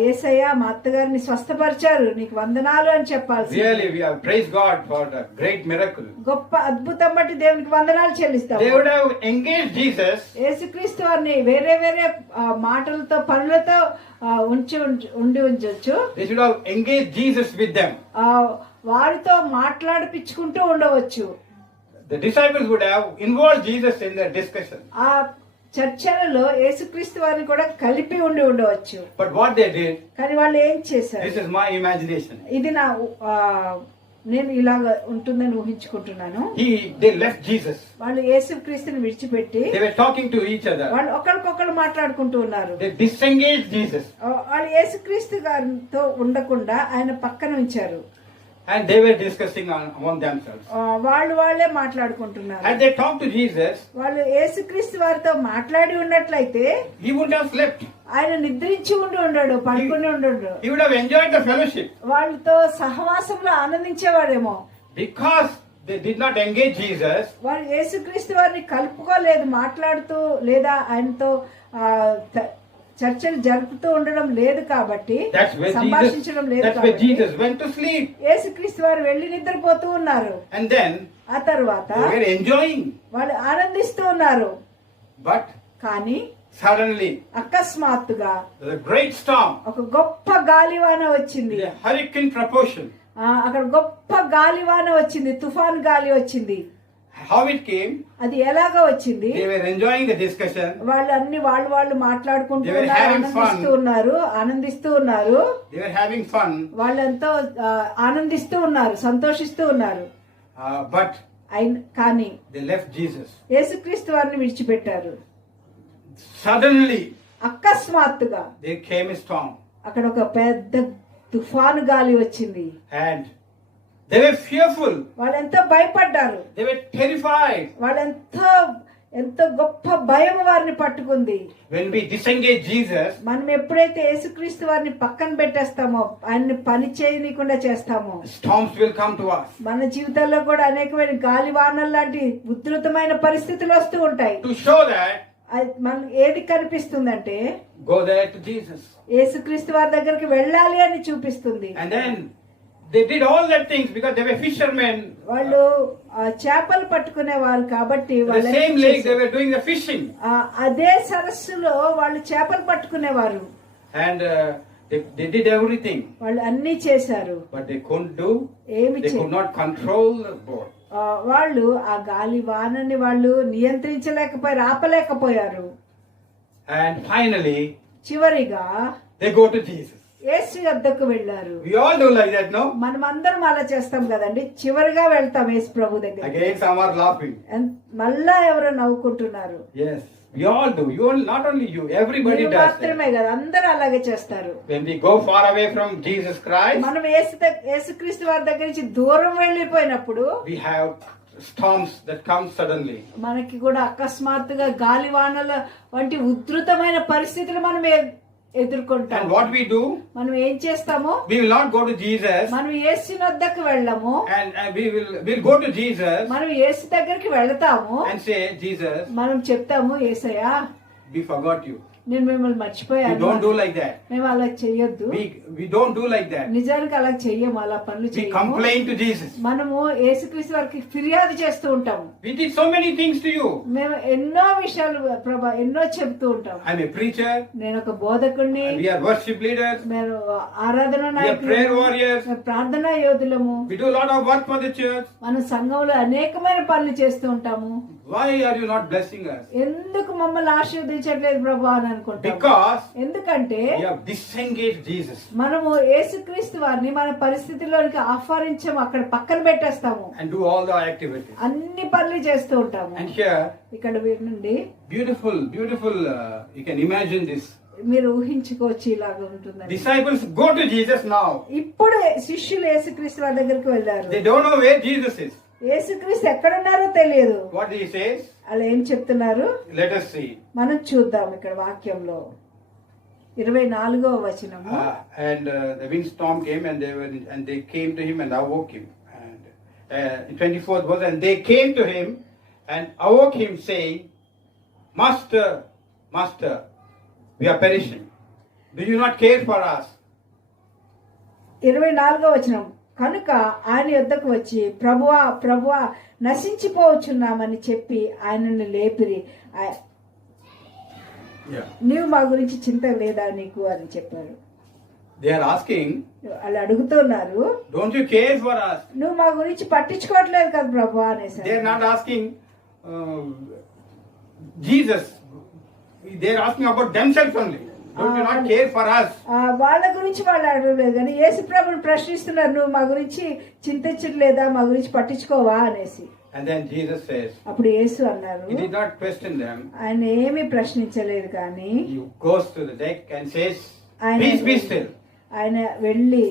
యేసయ్యా మా అత్తగారిని స్వస్థపరిచారు, నీకు వందనాలు అని చెప్పాల్సి. Really, we have praised God for the great miracle. గొప్ప అద్భుతం బట్టి దేవునికి వందనాలు చెల్లిస్తాం. They would have engaged Jesus. యేసుక్రీస్తు వారిని వేరే వేరే మాటలతో పనులతో ఉంచొచ్చు. They should have engaged Jesus with them. వారితో మాట్లాడిపించుకుంటూ ఉండవచ్చు. The disciples would have involved Jesus in their discussion. ఆ చర్చలలో యేసుక్రీస్తు వారిని కూడా కలిపి ఉండవచ్చు. But what they did, కానీ వాళ్ళు ఏం చేశారు? this is my imagination. ఇది నా నేను ఇలాగ ఉంటుందని ఊహించుకుంటున్నాను. They left Jesus. వాళ్ళు యేసుక్రీస్తుని విడిచిపెట్టి They were talking to each other. వాళ్ళు ఒకరికొకరు మాట్లాడుకుంటూ ఉన్నారు. They disengaged Jesus. వాళ్ళు యేసుక్రీస్తు గారితో ఉండకుండా ఆయన పక్కన ఉంచారు. And they were discussing among themselves. వాళ్ళే మాట్లాడుకుంటున్నారు. Had they talked to Jesus, వాళ్ళు యేసుక్రీస్తు వారితో మాట్లాడి ఉన్నట్లయితే he wouldn't have slept. ఆయన నిద్రించి ఉండడు, పడుకుని ఉండడు. He would have enjoyed the fellowship. వాళ్ళతో సహవాసంలో ఆనందించేవాడేమో. Because they did not engage Jesus, వాళ్ళు యేసుక్రీస్తు వారిని కలుపుకోలేదు, మాట్లాడుతూ లేదా ఆయనతో చర్చలు జరుపుతూ ఉండడం లేదు కాబట్టి, సంభాషించడం లేదు that's where కాబట్టి Jesus went to sleep. యేసుక్రీస్తు వారు వెళ్లి నిద్రపోతూ ఉన్నారు. And then ఆ తర్వాత they were enjoying. వాళ్ళు ఆనందిస్తూ ఉన్నారు. But కానీ suddenly అకస్మాత్తుగా there's a great storm. ఒక గొప్ప గాలివాన వచ్చింది. The hurricane proportion. అక్కడ గొప్ప గాలివాన వచ్చింది, తుఫాన్ గాలి వచ్చింది. How it came? అది ఎలాగా వచ్చింది? They were enjoying the discussion. వాళ్ళు మాట్లాడుకుంటూ They were ఉన్నారు, having ఆనందిస్తూ ఉన్నారు. They were having fun. వాళ్ళంతా ఆనందిస్తూ ఉన్నారు, సంతోషిస్తూ ఉన్నారు. But కానీ they left Jesus. యేసుక్రీస్తు వారిని విడిచిపెట్టారు. Suddenly అకస్మాత్తుగా there came a storm. అక్కడ ఒక పెద్ద తుఫాను గాలి వచ్చింది. And they were fearful. వాళ్ళెంతో భయపడ్డారు. They were terrified. ఎంతో గొప్ప భయం వారిని పట్టుకుంది. When we disengage Jesus, మనం ఎప్పుడైతే యేసుక్రీస్తు వారిని పక్కన పెట్టేస్తామో, ఆయన్ని పని చేయనీయకుండా చేస్తామో, storms will come to us. మన జీవితాల్లో కూడా అనేకమైన గాలి వానలు లాంటి ఉధృతమైన పరిస్థితులు వస్తూ ఉంటాయి. To show that, మనం ఏది కనిపిస్తుందంటే go there to Jesus. యేసుక్రీస్తు వారి దగ్గరికి వెళ్ళాలి అని చూపిస్తుంది. And then they did all that things because they were fishermen. వాళ్ళు చేపలు పట్టుకునే వాళ్ళు కాబట్టి The same lake they were doing the fishing. అదే సరస్సులో వాళ్ళు చేపలు పట్టుకునేవారు. And they did everything. వాళ్ళు అన్ని చేశారు. But they couldn't do. ఏమి They could not control the boat. వాళ్ళు ఆ గాలి వానని వాళ్ళు నియంత్రించలేకపోయారు, ఆపలేకపోయారు. And finally, చివరిగా they go to Jesus. యేసు వద్దకు వెళ్ళారు. We all do like that, no? మనం అందరం అలా చేస్తాం కదండి, చివరిగా వెళ్తాం యేసు ప్రభు దగ్గర. Again, some are laughing. మళ్ళా ఎవరో నవ్వుకుంటున్నారు. Yes, we all do. You all, not only you, everybody does మాత్రమే that. కదా, అందరూ అలాగే చేస్తారు. When we go far away from Jesus Christ, మనం యేసుక్రీస్తు వారి దగ్గర నుంచి దూరం వెళ్ళిపోయినప్పుడు we have storms that come suddenly. మనకి కూడా అకస్మాత్తుగా గాలి వానల వంటి ఉధృతమైన పరిస్థితులు మనం ఎదుర్కొంటాం. And what we do? మనం ఏం చేస్తాము? We will not go to Jesus. మనం యేసు వద్దకు వెళ్ళము. And we'll go to Jesus. మనం యేసు దగ్గరికి వెళ్తాము. And say, Jesus, మనం చెప్తాము, యేసయ్యా we forgot you. నేను మిమ్మల్ని మర్చిపోయాను. We don't do like that. మేము అలా చెయ్యొద్దు. We don't do like that. నిజానికి అలా చెయ్యము, అలా పనులు We చెయ్యము. complain to Jesus. మనము యేసుక్రీస్తు వారికి ఫిర్యాదు చేస్తూ ఉంటాము. We did so many things to you. మేము ఎన్నో విషయాలు ప్రభా ఎన్నో చెప్తూ ఉంటాం. I'm a preacher. నేను ఒక బోధకుడిని. We are worship leaders. మేము ఆరాధన We are నాయకులు, prayer warriors. ప్రార్థనా యోధులము. We do a lot of work for the church. మన సంఘంలో అనేకమైన పనులు చేస్తూ ఉంటాము. Why are you not blessing us? ఎందుకు మమ్మల్ని ఆశీర్వదించట్లేదు ప్రభా అని అనుకుంటాం. Because ఎందుకంటే we have disengaged Jesus. మనము యేసుక్రీస్తు వారిని మన పరిస్థితుల్లోనికి ఆహ్వానించాము, అక్కడ పక్కన పెట్టేస్తాము. And do all the activities. అన్ని పనులు చేస్తూ ఉంటాము. And here, ఇక్కడ వినండి, beautiful, you can imagine this. మీరు ఊహించుకోవచ్చు ఇలాగా ఉంటుందని. Disciples go to Jesus now. ఇప్పుడు శిష్యులు యేసుక్రీస్తు వారి దగ్గరికి వెళ్ళారు. They don't know where Jesus is. యేసుక్రీస్తు ఎక్కడున్నారో తెలియదు. What he says? అలా ఏం చెప్తున్నారు? Let us see. మనం చూద్దాం ఇక్కడ వాక్యంలో 24వ వచనము. And the windstorm came and they came to him and awoke him. And 24th verse, and they came to him and awoke him, saying, Master, Master, we are perishing. Do you not care for us? 24వ వచనం, కనుక ఆయన యొద్దకు వచ్చి ప్రభువా ప్రభువా నశించిపోవచ్చున్నామని చెప్పి ఆయనను లేపిరి. నీవు మా గురించి చింత లేదా నీకు అని చెప్పారు. They are asking, వాళ్ళు అడుగుతున్నారు, don't you care for us? నువ్వు మా గురించి పట్టించుకోవట్లేదు కదా ప్రభు అనేసి. They are not asking Jesus. They are asking about themselves only. Don't you not care for us? వాళ్ళ గురించి వాళ్ళు అడగలేదు కానీ యేసు ప్రభుని ప్రశ్నిస్తున్నారు, నువ్వు మా గురించి చింతించట్లేదా, మా గురించి పట్టించుకోవా అనేసి. And then Jesus says, అప్పుడు యేసు అన్నారు, he did not question them. ఆయన ఏమీ ప్రశ్నించలేదు కానీ He goes to the deck and says, peace be still. ఆయన వెళ్ళి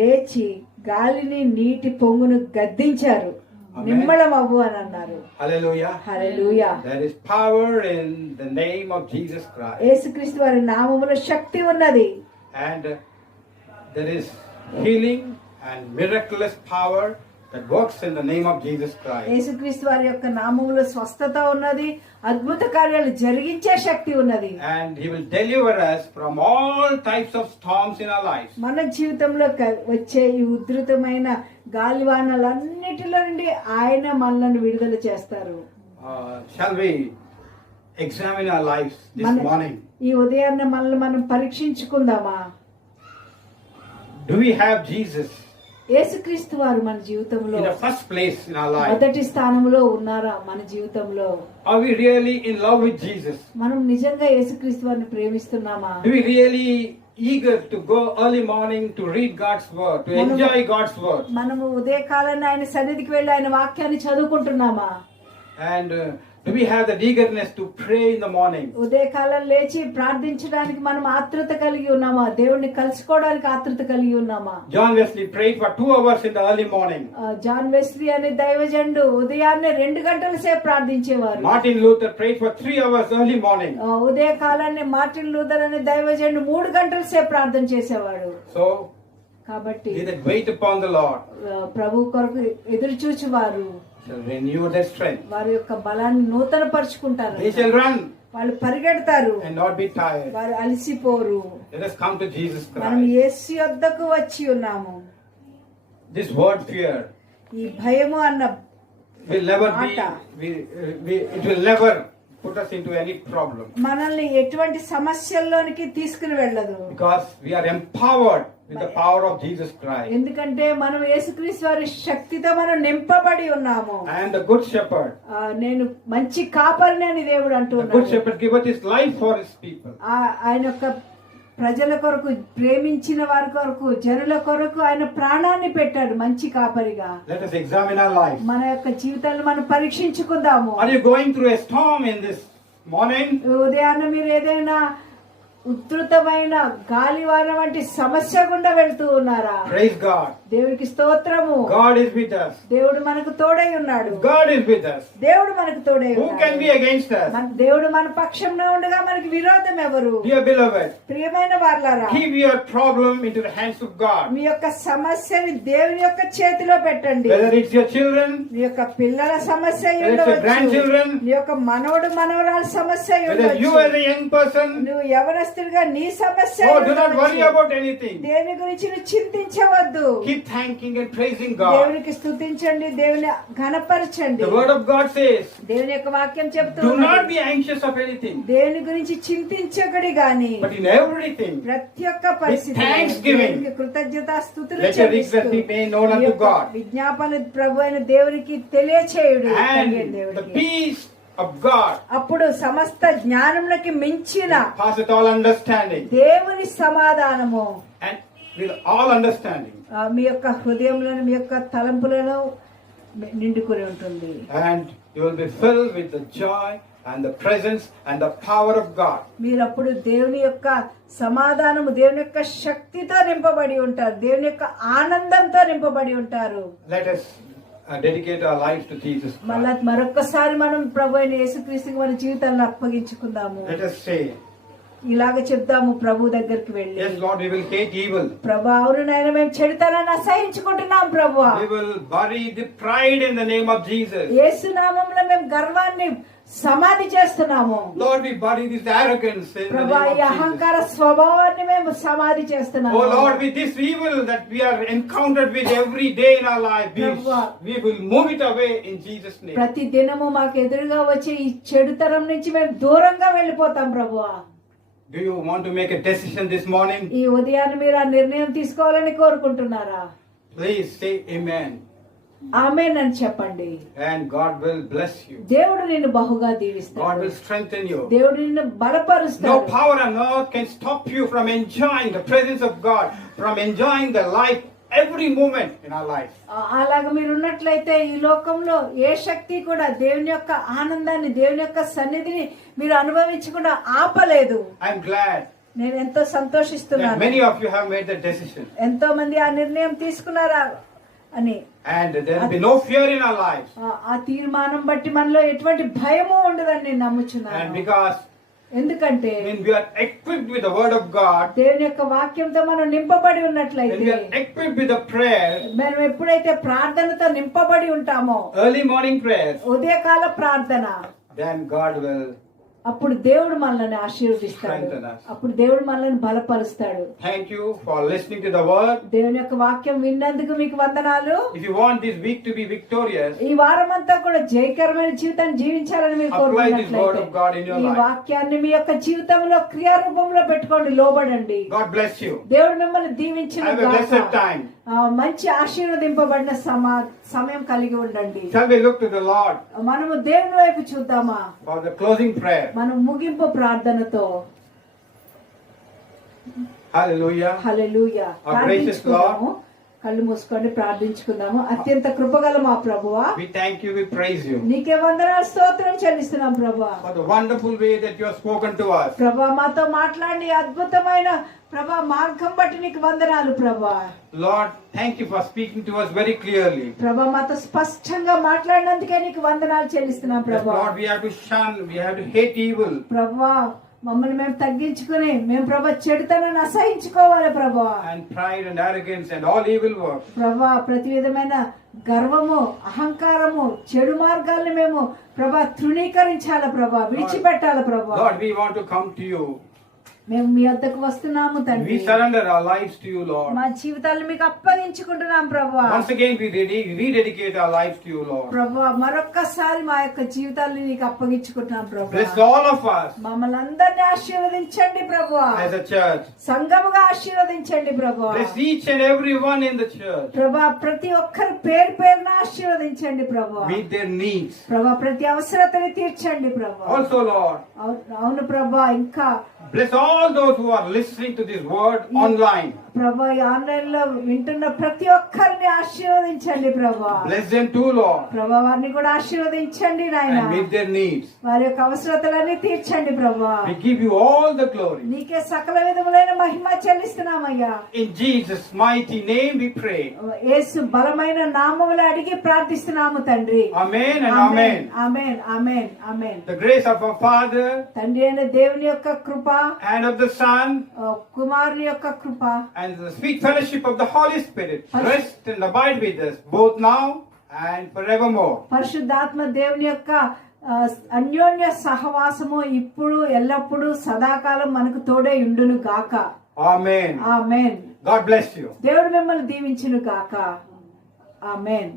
లేచి గాలిని నీటి పొంగును గద్దించారు, నిమ్మళం అవ్వు అని అన్నారు. Hallelujah. Hallelujah. There is power in the name of Jesus Christ. యేసుక్రీస్తు వారి నామములో శక్తి ఉన్నది. And there is healing and miraculous power that works in the name of Jesus Christ. యేసుక్రీస్తు వారి యొక్క నామములో స్వస్థత ఉన్నది, అద్భుత కార్యాలు జరిగించే శక్తి ఉన్నది. And He will deliver us from all types of storms in our lives. మన జీవితంలో వచ్చే ఈ ఉధృతమైన గాలివానలన్నిటిలో నుండి ఆయన మనల్ని విడుదల చేస్తారు. Shall we examine our lives this morning? ఈ ఉదయాన్నే మనల్ని మనం పరీక్షించుకుందామా? Do we have Jesus యేసుక్రీస్తు వారు మన జీవితంలో in the first place in our life? మొదటి స్థానంలో ఉన్నారా మన జీవితంలో? Are we really in love with Jesus? మనం నిజంగా యేసుక్రీస్తు వారిని ప్రేమిస్తున్నామా? Do we really eager to go early morning to read God's word, to enjoy God's word? మనము ఉదయకాలాన్ని ఆయన సన్నిధికి వెళ్ళి ఆయన వాక్యాన్ని చదువుకుంటున్నామా? And do we have that eagerness to pray in the morning? ఉదయకాలం లేచి ప్రార్థించడానికి మనం ఆతృత కలిగి ఉన్నామా? దేవుణ్ణి కలుసుకోవడానికి ఆతృత కలిగి ఉన్నామా? John Wesley prayed for 2 hours in the early morning. John Wesley అనే దైవజనుడు ఉదయాన్నే 2 గంటల సేపు ప్రార్థించేవారు. Martin Luther prayed for 3 hours early morning. ఉదయకాలాన్ని మార్టిన్ లూథర్ అనే దైవజనుడు 3 గంటల సేపు ప్రార్థన చేసేవాడు. So కాబట్టి they that wait upon the Lord ప్రభు కొరకు ఎదురు చూచువారు shall renew their strength. వారి యొక్క బలాన్ని నూతన పరుచుకుంటారు. They shall run వాళ్ళు పరిగెడతారు, and not be tired. వారు అలసిపోరు. Let us come to Jesus మనం Christ. యేసు యొద్దకు వచ్చి ఉన్నాము. This word fear ఈ భయము అన్న will never be, Mata. it will never put us into any problem. మనల్ని ఎటువంటి సమస్యల్లోనికి తీసుకుని వెళ్ళదు. Because we are empowered with the power of Jesus Christ. ఎందుకంటే మనం యేసుక్రీస్తు వారి శక్తితో మనం నింపబడి ఉన్నాము. I am the good shepherd. నేను మంచి కాపరిని అని దేవుడు The good అంటున్నాడు. shepherd giveth his life for his people. ఆయన యొక్క ప్రజల కొరకు, ప్రేమించిన వారి కొరకు, జనుల కొరకు ఆయన ప్రాణాన్ని పెట్టాడు మంచి కాపరిగా. Let us examine our lives. మన యొక్క జీవితాలను మనం పరీక్షించుకుందాము. Are you going through a storm in this morning? ఉదయాన్నే మీరు ఏదైనా ఉధృతమైన గాలివాన వంటి సమస్య గుండా వెళ్తూ ఉన్నారా? Praise God. దేవుడికి స్తోత్రము. God is with us. దేవుడు మనకు తోడై ఉన్నాడు. God is with us. దేవుడు మనకు తోడై Who can be ఉన్నాడు. against us? దేవుడు మన పక్షంలో ఉండగా మనకి విరోధం ఎవరు? Dear beloved, ప్రియమైన వారలారా, give your problem into the hands of God. మీ యొక్క సమస్యని దేవుని యొక్క చేతిలో పెట్టండి. Whether it's your children, మీ యొక్క పిల్లల సమస్య అయి whether it's your ఉండవచ్చు, grandchildren, నీ యొక్క మనవడు మనవరాల సమస్య అయి whether you ఉండవచ్చు, as a young person, నువ్వు యవనస్తుడిగా నీ సమస్య అయి oh, do not worry ఉండవచ్చు. about anything. దేని గురించి నువ్వు చింతించవద్దు. Keep thanking and praising God. దేవునికి స్తుతించండి, దేవుని ఘనపరచండి. The word of God says, దేవుని యొక్క వాక్యం do చెప్తుంది, not be anxious of anything, దేని గురించి చింతించకడి గాని but in everything, ప్రతి ఒక్క పరిస్థితి thanksgiving, కృతజ్ఞతాస్తుతులు let your request be made known unto God. విజ్ఞాపన ప్రభు అయిన దేవునికి తెలియచేయుడు. And తండ్రి the దేవుడికి. peace of God అప్పుడు సమస్త జ్ఞానములకి మించిన passeth all understanding, దేవుని సమాధానము and with all understanding, మీ యొక్క హృదయంలోను మీ యొక్క తలంపులను నిండుకొని ఉంటుంది. and you will be filled with the joy and the presence and the power of God. మీరప్పుడు దేవుని యొక్క సమాధానము, దేవుని యొక్క శక్తితో నింపబడి ఉంటారు, దేవుని యొక్క ఆనందంతో నింపబడి ఉంటారు. Let us dedicate our lives to Jesus మళ్ళా Christ. మరొక్కసారి మనం ప్రభు అయిన యేసుక్రీస్తుకి మన జీవితాలను అప్పగించుకుందాము. Let us say, ఇలాగ చెప్దాము ప్రభు దగ్గరికి వెళ్ళి, yes Lord, we will hate evil. ప్రభు అవును నాయన మేము చెడుతనాన్ని అసహించుకుంటున్నాం ప్రభు. We will bury the pride in the name of Jesus. యేసు నామములో మేము గర్వాన్ని సమాధి చేస్తున్నాము. Lord, we bury this arrogance in the ప్రభు ఈ name of Jesus. అహంకార స్వభావాన్ని మేము సమాధి చేస్తున్నాము. Oh Lord, with this evil that we are encountered with every day in our life, we will move it away in Jesus' name. ప్రతి దినము మాకు ఎదురుగా వచ్చే ఈ చెడుతరం నుంచి మేము దూరంగా వెళ్ళిపోతాం ప్రభు. Do you want to make a decision this morning? ఈ ఉదయాన్ని మీరు ఆ నిర్ణయం తీసుకోవాలని కోరుకుంటున్నారా? Please say amen. ఆమేన్ అని చెప్పండి. And God will bless you. దేవుడు నిన్ను బహుగా God దీవిస్తాడు. will strengthen you. దేవుడు నిన్ను No బలపరుస్తాడు. power on earth can stop you from enjoying the presence of God, from enjoying the life every moment in our life. అలాగ మీరు ఉన్నట్లయితే ఈ లోకంలో ఏ శక్తి కూడా దేవుని యొక్క ఆనందాన్ని, దేవుని యొక్క సన్నిధిని మీరు అనుభవించకుండా ఆపలేదు. I'm glad నేను ఎంతో that సంతోషిస్తున్నాను. many of you have made that decision. ఎంతో మంది ఆ నిర్ణయం తీసుకున్నారా అని. And there will be no fear in our lives. ఆ తీర్మానం బట్టి మనలో ఎటువంటి భయము ఉండదని నేను And నమ్ముచున్నాను. because ఎందుకంటే when we are equipped with the word of God, దేవుని యొక్క వాక్యంతో మనం నింపబడి when ఉన్నట్లయితే, we are equipped with the prayer, మనం ఎప్పుడైతే ప్రార్థనతో నింపబడి ఉంటామో, early morning prayers, ఉదయకాల ప్రార్థన, then God will అప్పుడు దేవుడు మనల్ని ఆశీర్వదిస్తాడు, strengthen us. అప్పుడు దేవుడు మనల్ని బలపరుస్తాడు. Thank you for listening to the word. దేవుని యొక్క వాక్యం విన్నందుకు మీకు వందనాలు. If you want this week to be victorious, ఈ వారం అంతా కూడా జయకరమైన జీవితాన్ని జీవించాలని మీరు apply this word of God in కోరుకున్నట్లయితే, your ఈ life. వాక్యాన్ని మీ యొక్క జీవితంలో క్రియారూపంలో పెట్టుకోండి, లోబడండి. God bless you. దేవుడు మిమ్మల్ని దీవించిన Have a blessed time. మంచి ఆశీర్వదింపబడిన సమయం కలిగి ఉండండి. Shall we look to the Lord మనము దేవుని వైపు చూద్దామా? for the closing prayer? మనం ముగింపు ప్రార్థనతో. Hallelujah. హల్లెలూయా. Our gracious ప్రార్థించుకుందాము. కళ్ళు మూసుకొని ప్రార్థించుకుందాము. అత్యంత కృపగల మా ప్రభువా, We thank you, we praise you నీకే వందనాలు, స్తోత్రం చెల్లిస్తున్నాం ప్రభువా. for the wonderful way that you have spoken to us. ప్రభా, మాతో మాట్లాడి అద్భుతమైన ప్రభా మార్గం బట్టి నీకు వందనాలు ప్రభా. Lord, thank you for speaking to us very clearly. ప్రభా, మాతో స్పష్టంగా మాట్లాడినందుకే నీకు వందనాలు చెల్లిస్తున్నాం That ప్రభా. Lord, we have to shun, we have to hate evil. ప్రభా, మమ్మల్ని మేము తగ్గించుకుని మేము ప్రభా చెడుతనాన్ని అసహించుకోవాలి ప్రభా. And pride and arrogance and all evil work. ప్రభా, ప్రతి విధమైన గర్వము, అహంకారము, చెడు మార్గాల్ని మేము ప్రభా తృణీకరించాలి ప్రభా, విడిచిపెట్టాలి ప్రభా. Lord, we want to come to you. మేము మీ వద్దకు వస్తున్నాము తండ్రి. We surrender our lives to you, Lord. మా జీవితాలను మీకు అప్పగించుకుంటున్నాం ప్రభా. Once again, we rededicate our lives to you, Lord. ప్రభా, మరొక్కసారి మా యొక్క జీవితాలను నీకు అప్పగించుకుంటున్నాం ప్రభా. Bless all of us మమ్మల్ని అందరినీ ఆశీర్వదించండి ప్రభా. as a church. సంఘముగా ఆశీర్వదించండి ప్రభా. Bless each and every one in the church. ప్రభా, ప్రతి ఒక్కరి పేరు పేరున ఆశీర్వదించండి ప్రభా. Meet their needs. ప్రభా, ప్రతి అవసరతని తీర్చండి ప్రభా. Also, Lord, అవును ప్రభా, ఇంకా bless all those who are listening to this word online. ప్రభా, ఈ ఆన్లైన్ లో వింటున్న ప్రతి ఒక్కరిని ఆశీర్వదించండి ప్రభా. Bless them too, Lord, ప్రభా, వారిని కూడా ఆశీర్వదించండి నాయన. and meet their needs. వారి యొక్క అవసరతలన్నీ తీర్చండి ప్రభా. We give you all the glory. నీకే సకల విధములైన మహిమ చెల్లిస్తున్నామయ్యా. In Jesus' mighty name we pray. యేసు బలమైన నామములో అడిగి ప్రార్థిస్తున్నాము తండ్రి. Amen and amen. Amen, amen, amen. The grace of our Father తండ్రి అయిన దేవుని యొక్క కృప, and of the Son కుమారుని యొక్క కృప, and the sweet fellowship of the Holy Spirit rest and abide with us both now and forevermore. పరిశుద్ధాత్మ దేవుని యొక్క అన్యోన్య సహవాసము ఇప్పుడు ఎల్లప్పుడూ సదాకాలం మనకు తోడే ఉండును గాక. Amen. Amen. God bless you. దేవుడు మిమ్మల్ని దీవించును గాక. ఆమేన్.